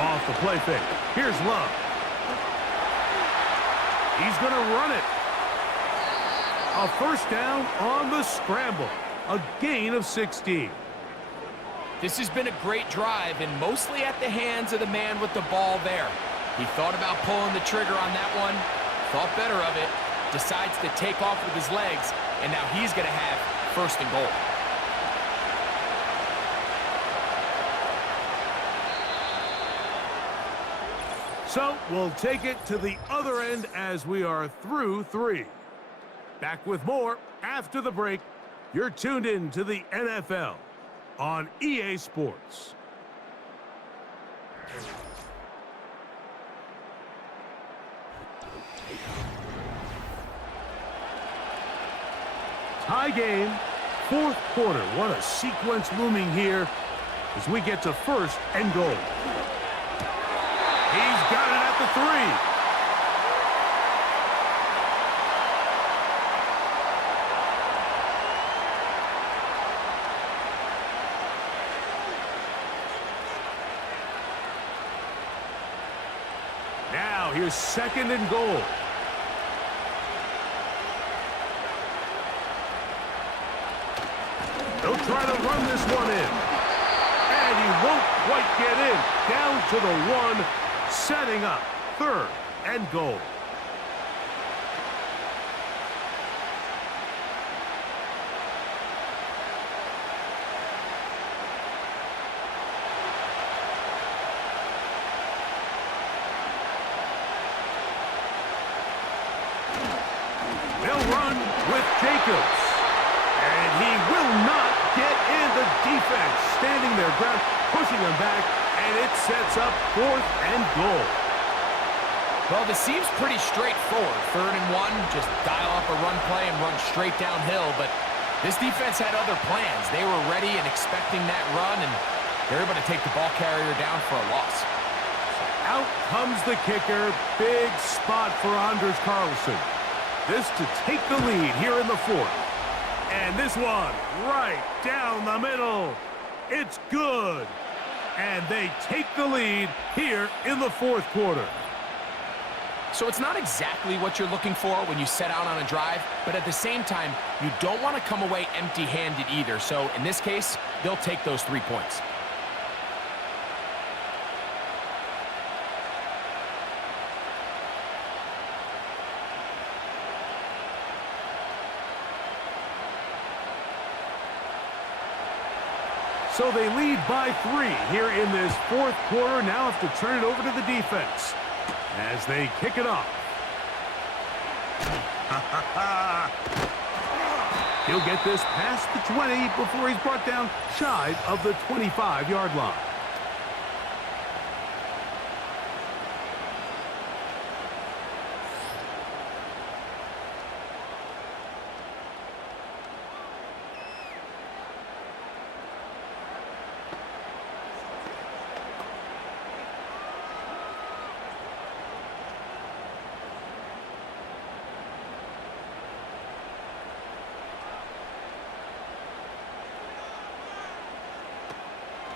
Off the play fake. Here's Love. He's going to run it. A first down on the scramble. A gain of 16. This has been a great drive, and mostly at the hands of the man with the ball there. He thought about pulling the trigger on that one, thought better of it, decides to take off with his legs, and now he's going to have first and goal. So we'll take it to the other end as we are through 3. Back with more after the break. You're tuned in to the NFL on EA Sports. Tie game, 4th quarter. What a sequence looming here as we get to first and goal. He's got it at the 3. Now here's second and goal. They'll try to run this one in. And he won't quite get in. Down to the 1, setting up third and goal. They'll run with Jacobs. And he will not get in. The defense standing their ground, pushing him back, and it sets up 4th and goal. Well, this seems pretty straightforward. 3rd and 1, just dial up a run play and run straight downhill, but this defense had other plans. They were ready and expecting that run, and they're able to take the ball carrier down for a loss. Out comes the kicker. Big spot for Anders Carlson. This to take the lead here in the 4th. And this one right down the middle. It's good. And they take the lead here in the 4th quarter. So it's not exactly what you're looking for when you set out on a drive, but at the same time, you don't want to come away empty-handed either. So in this case, they'll take those 3 points. So they lead by 3 here in this 4th quarter. Now have to turn it over to the defense as they kick it off. He'll get this past the 20 before he's brought down shy of the 25-yard line.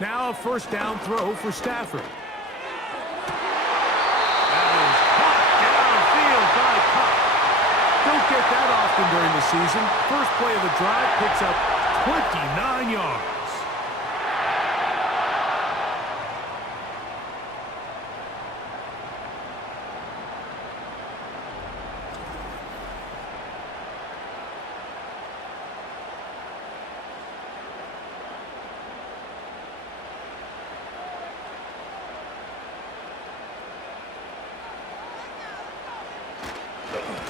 Now a first down throw for Stafford. That is caught downfield by Cup. Don't get that often during the season. First play of the drive picks up 29 yards.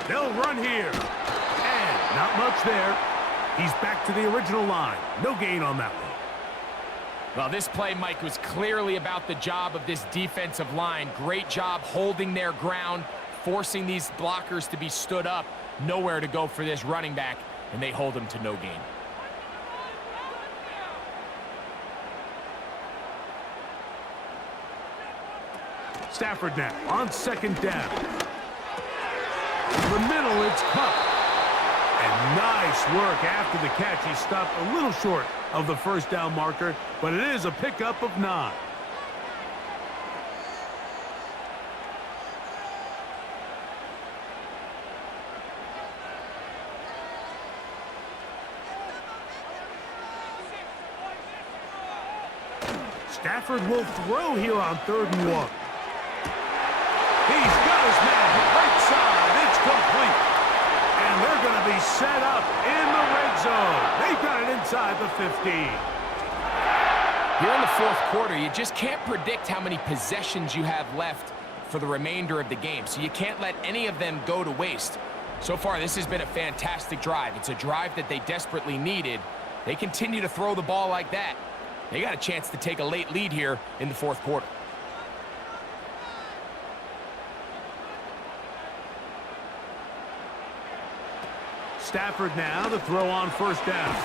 They'll run here. And not much there. He's back to the original line. No gain on that one. Well, this play, Mike, was clearly about the job of this defensive line. Great job holding their ground, forcing these blockers to be stood up. Nowhere to go for this running back, and they hold him to no gain. Stafford now on second down. In the middle, it's Cup. And nice work after the catch. He stopped a little short of the first down marker, but it is a pickup of 9. Stafford will throw here on 3rd and 1. He's got his man right side. It's complete. And they're going to be set up in the red zone. They've got it inside the 15. Here in the 4th quarter, you just can't predict how many possessions you have left for the remainder of the game, so you can't let any of them go to waste. So far, this has been a fantastic drive. It's a drive that they desperately needed. They continue to throw the ball like that. They got a chance to take a late lead here in the 4th quarter. Stafford now to throw on 1st down.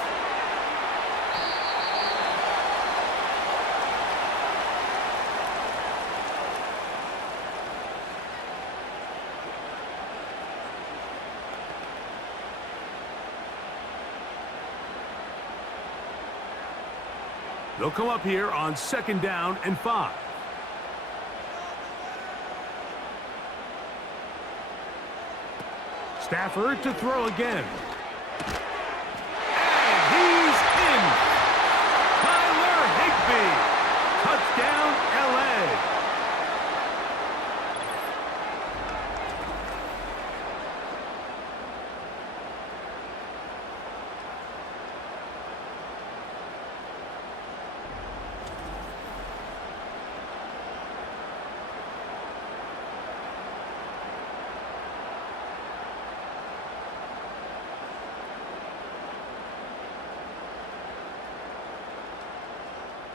They'll come up here on 2nd down and 5. Stafford to throw again. And he's in. Tyler Higbee. Touchdown, LA.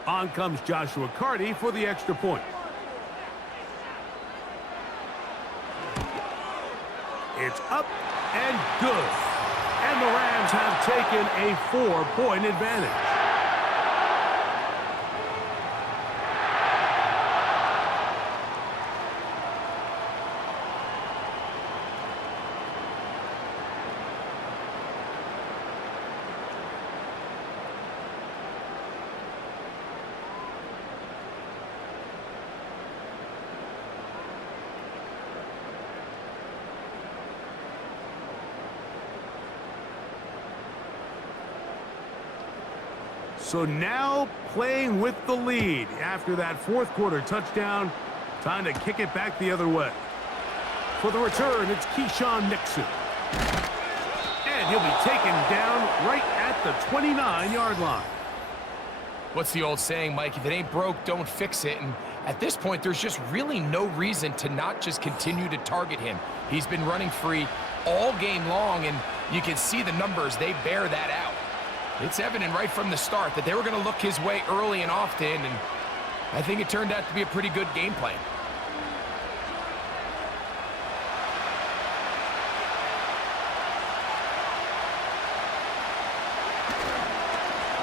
On comes Joshua Carty for the extra point. It's up and good. And the Rams have taken a 4-point advantage. So now playing with the lead after that 4th quarter touchdown. Time to kick it back the other way. For the return, it's Keyshawn Nixon. And he'll be taken down right at the 29-yard line. What's the old saying, Mike? If it ain't broke, don't fix it. And at this point, there's just really no reason to not just continue to target him. He's been running free all game long, and you can see the numbers. They bear that out. It's evident right from the start that they were going to look his way early and often, and I think it turned out to be a pretty good game plan.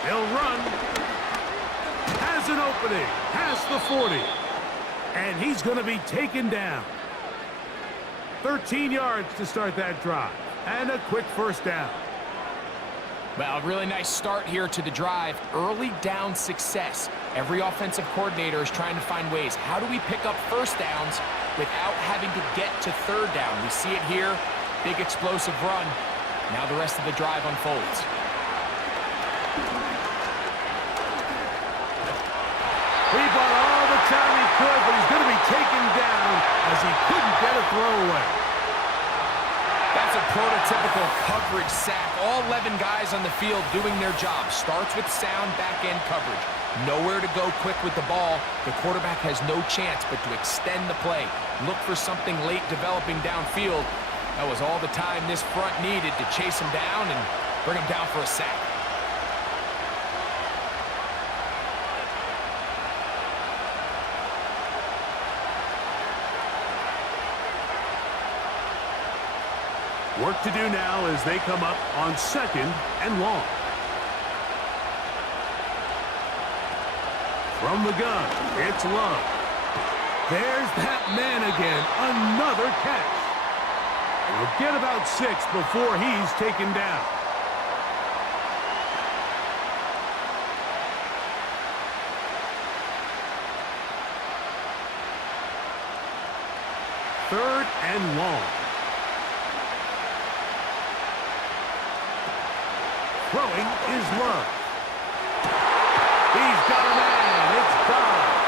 They'll run. Has an opening. Past the 40. And he's going to be taken down. 13 yards to start that drive. And a quick first down. Well, a really nice start here to the drive. Early down success. Every offensive coordinator is trying to find ways. How do we pick up first downs without having to get to third down? We see it here. Big explosive run. Now the rest of the drive unfolds. He bought all the time he could, but he's going to be taken down as he couldn't get a throwaway. That's a prototypical coverage sack. All 11 guys on the field doing their job. Starts with sound back-end coverage. Nowhere to go quick with the ball. The quarterback has no chance but to extend the play. Look for something late developing downfield. That was all the time this front needed to chase him down and bring him down for a sack. Work to do now as they come up on 2nd and long. From the gun, it's Love. There's that man again, another catch. He'll get about 6 before he's taken down. Third and long. Throwing is Love. He's got a man. It's Dobbs.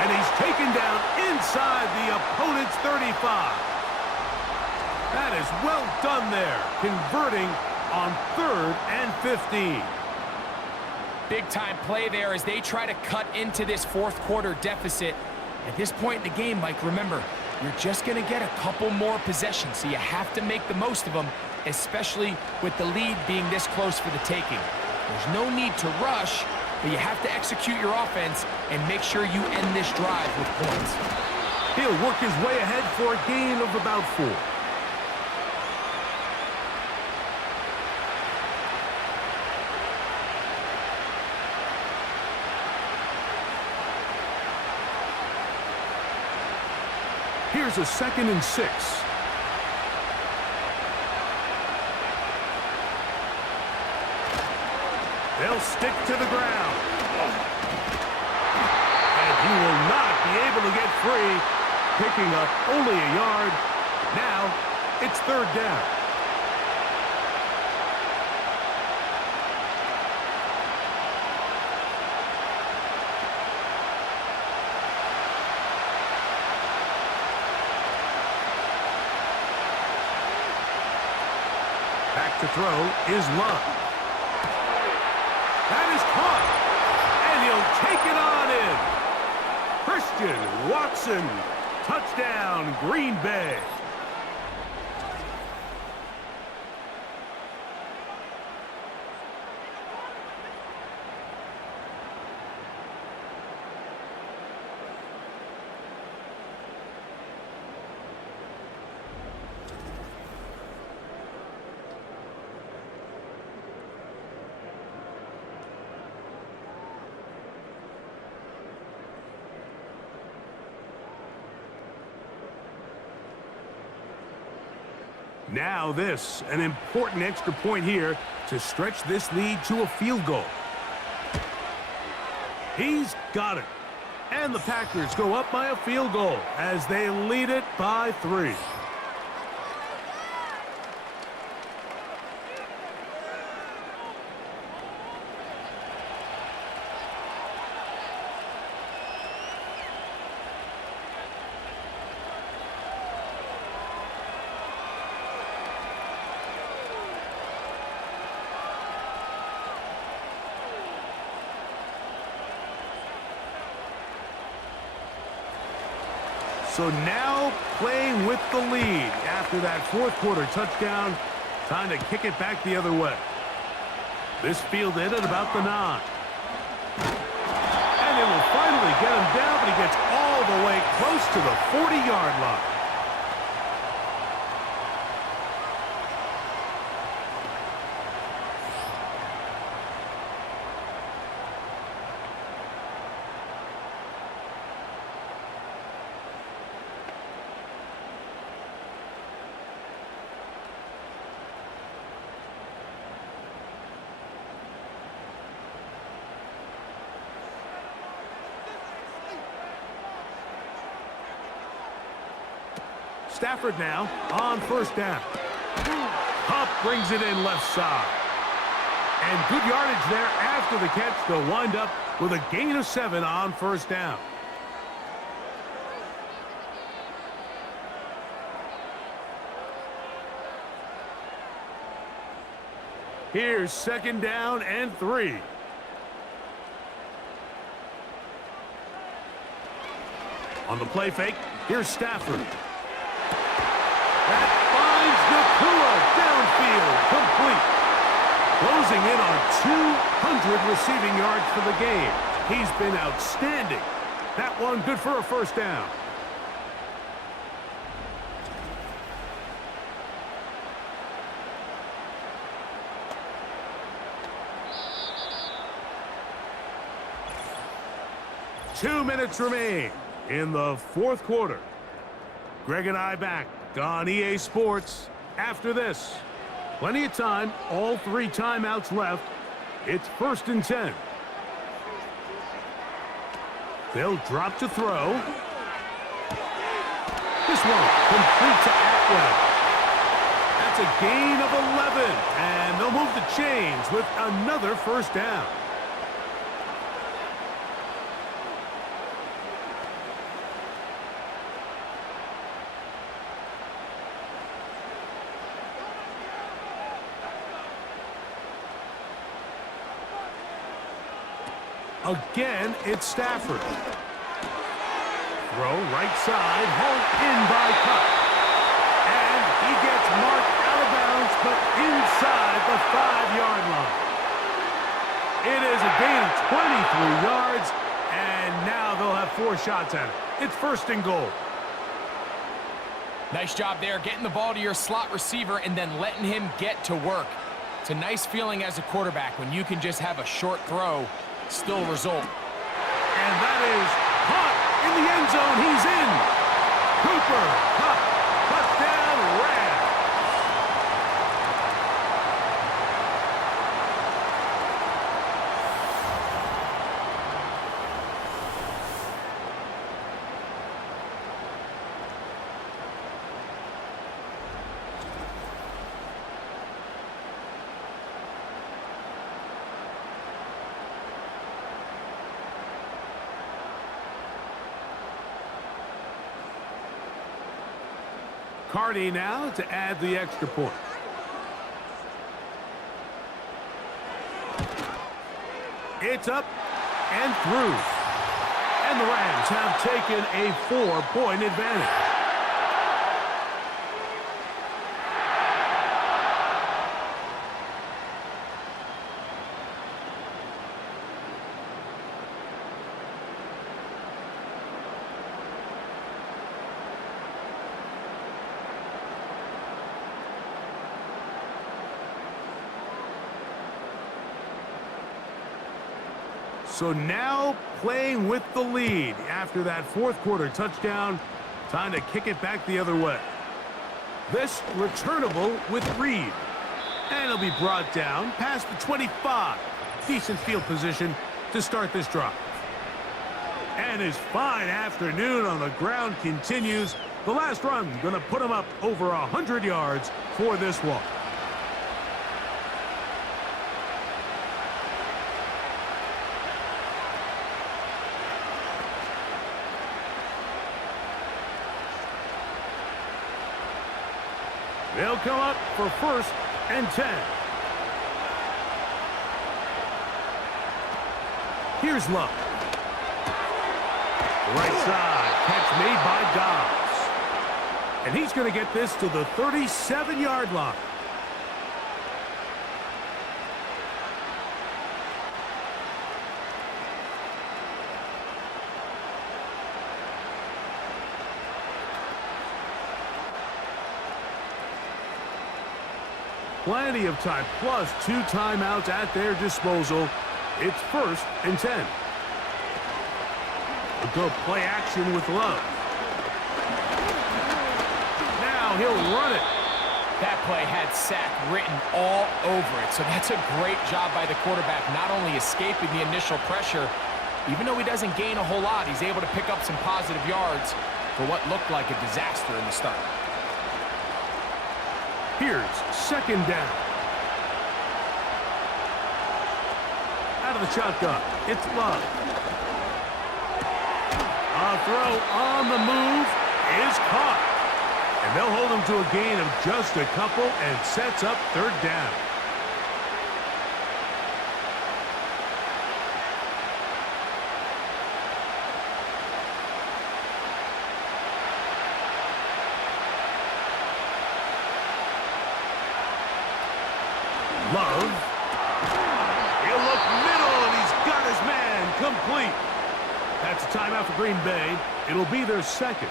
And he's taken down inside the opponent's 35. That is well done there, converting on 3rd and 15. Big-time play there as they try to cut into this fourth quarter deficit. At this point in the game, Mike, remember, you're just going to get a couple more possessions, so you have to make the most of them, especially with the lead being this close for the taking. There's no need to rush, but you have to execute your offense and make sure you end this drive with points. He'll work his way ahead for a gain of about 4. Here's a 2nd and 6. They'll stick to the ground. And he will not be able to get free, picking up only a yard. Now, it's 3rd down. Back to throw is Love. That is caught, and he'll take it on in. Christian Watson, touchdown, Green Bay. Now this, an important extra point here to stretch this lead to a field goal. He's got it. And the Packers go up by a field goal as they lead it by 3. So now playing with the lead after that fourth quarter touchdown, time to kick it back the other way. This fielded at about the 9. And it will finally get him down, but he gets all the way close to the 40-yard line. Stafford now on first down. Hupp brings it in left side. And good yardage there after the catch. They'll wind up with a gain of 7 on first down. Here's second down and 3. On the play fake, here's Stafford. That finds Nakua downfield, complete. Closing in on 200 receiving yards for the game. He's been outstanding. That one good for a first down. Two minutes remain in the fourth quarter. Greg and I back on EA Sports after this. Plenty of time, all 3 timeouts left. It's 1st and 10. They'll drop to throw. This one complete to Atwell. That's a gain of 11, and they'll move the chains with another first down. Again, it's Stafford. Throw right side, hauled in by Cup. And he gets marked out of bounds, but inside the 5-yard line. It is a gain of 23 yards, and now they'll have 4 shots at it. It's 1st and goal. Nice job there, getting the ball to your slot receiver and then letting him get to work. It's a nice feeling as a quarterback when you can just have a short throw still result. And that is caught in the end zone. He's in. Cooper Kupp, touchdown Rams. Cardi now to add the extra point. It's up and through. And the Rams have taken a 4-point advantage. So now playing with the lead after that fourth quarter touchdown. Time to kick it back the other way. This returnable with Reed. And it'll be brought down past the 25. Decent field position to start this drive. And his fine afternoon on the ground continues. The last run going to put him up over 100 yards for this one. They'll come up for 1st and 10. Here's Love. Right side, catch made by Dobbs. And he's going to get this to the 37-yard line. Plenty of time, plus 2 timeouts at their disposal. It's 1st and 10. A good play action with Love. Now he'll run it. That play had sack written all over it, so that's a great job by the quarterback, not only escaping the initial pressure, even though he doesn't gain a whole lot, he's able to pick up some positive yards for what looked like a disaster in the start. Here's second down. Out of the shotgun, it's Love. A throw on the move is caught. And they'll hold him to a gain of just a couple and sets up third down. Love. He'll look middle, and he's got his man complete. That's a timeout for Green Bay. It'll be their second.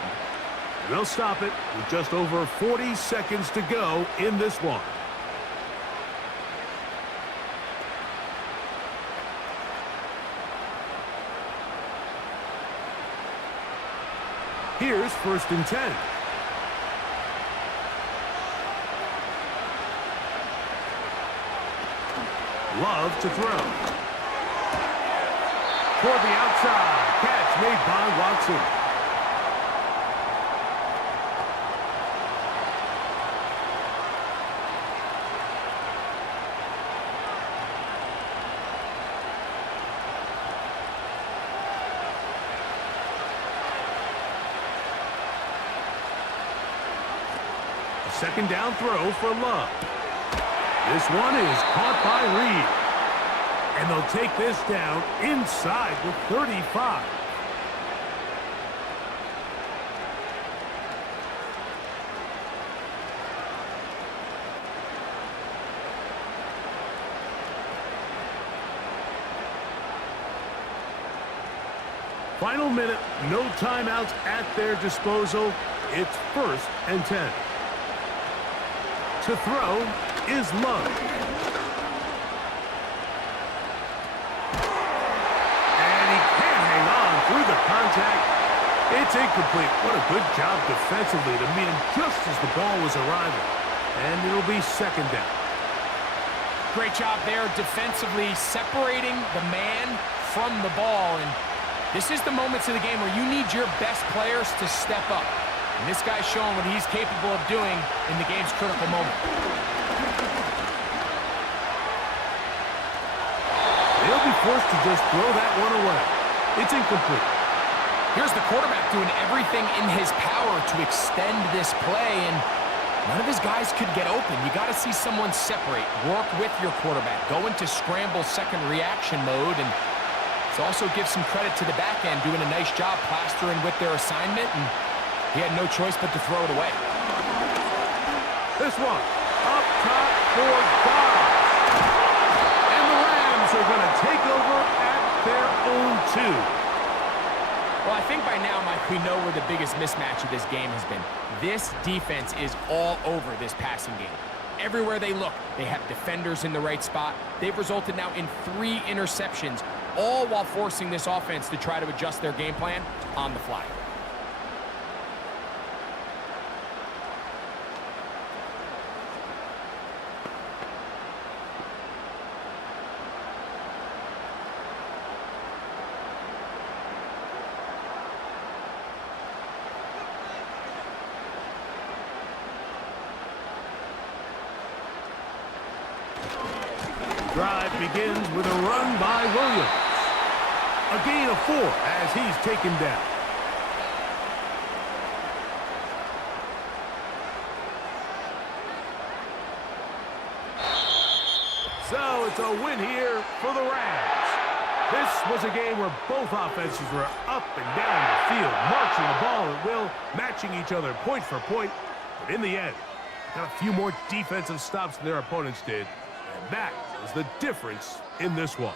And they'll stop it with just over 40 seconds to go in this one. Here's first and 10. Love to throw. Toward the outside. Catch made by Watson. A second down throw for Love. This one is caught by Reed. And they'll take this down inside the 35. Final minute, no timeouts at their disposal. It's first and 10. To throw is Love. And he can't hang on through the contact. It's incomplete. What a good job defensively to meet him just as the ball was arriving. And it'll be second down. Great job there defensively, separating the man from the ball. And this is the moments of the game where you need your best players to step up. And this guy's showing what he's capable of doing in the game's critical moment. They'll be forced to just throw that one away. It's incomplete. Here's the quarterback doing everything in his power to extend this play, and none of his guys could get open. You got to see someone separate, work with your quarterback, go into scramble second reaction mode, and it also gives some credit to the back end doing a nice job plastering with their assignment, and he had no choice but to throw it away. This one, up top for Dobbs. And the Rams are going to take over at their own 2. Well, I think by now, Mike, we know where the biggest mismatch of this game has been. This defense is all over this passing game. Everywhere they look, they have defenders in the right spot. They've resulted now in 3 interceptions, all while forcing this offense to try to adjust their game plan on the fly. Drive begins with a run by Williams. A gain of 4 as he's taken down. So it's a win here for the Rams. This was a game where both offenses were up and down the field, marching the ball at will, matching each other point for point. But in the end, got a few more defensive stops than their opponents did. And that is the difference in this one.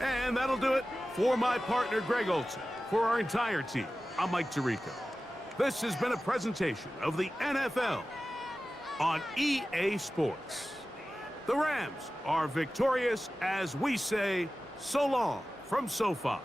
And that'll do it for my partner, Greg Olson. For our entire team, I'm Mike Tirico. This has been a presentation of the NFL on EA Sports. The Rams are victorious as we say so long from SoFi.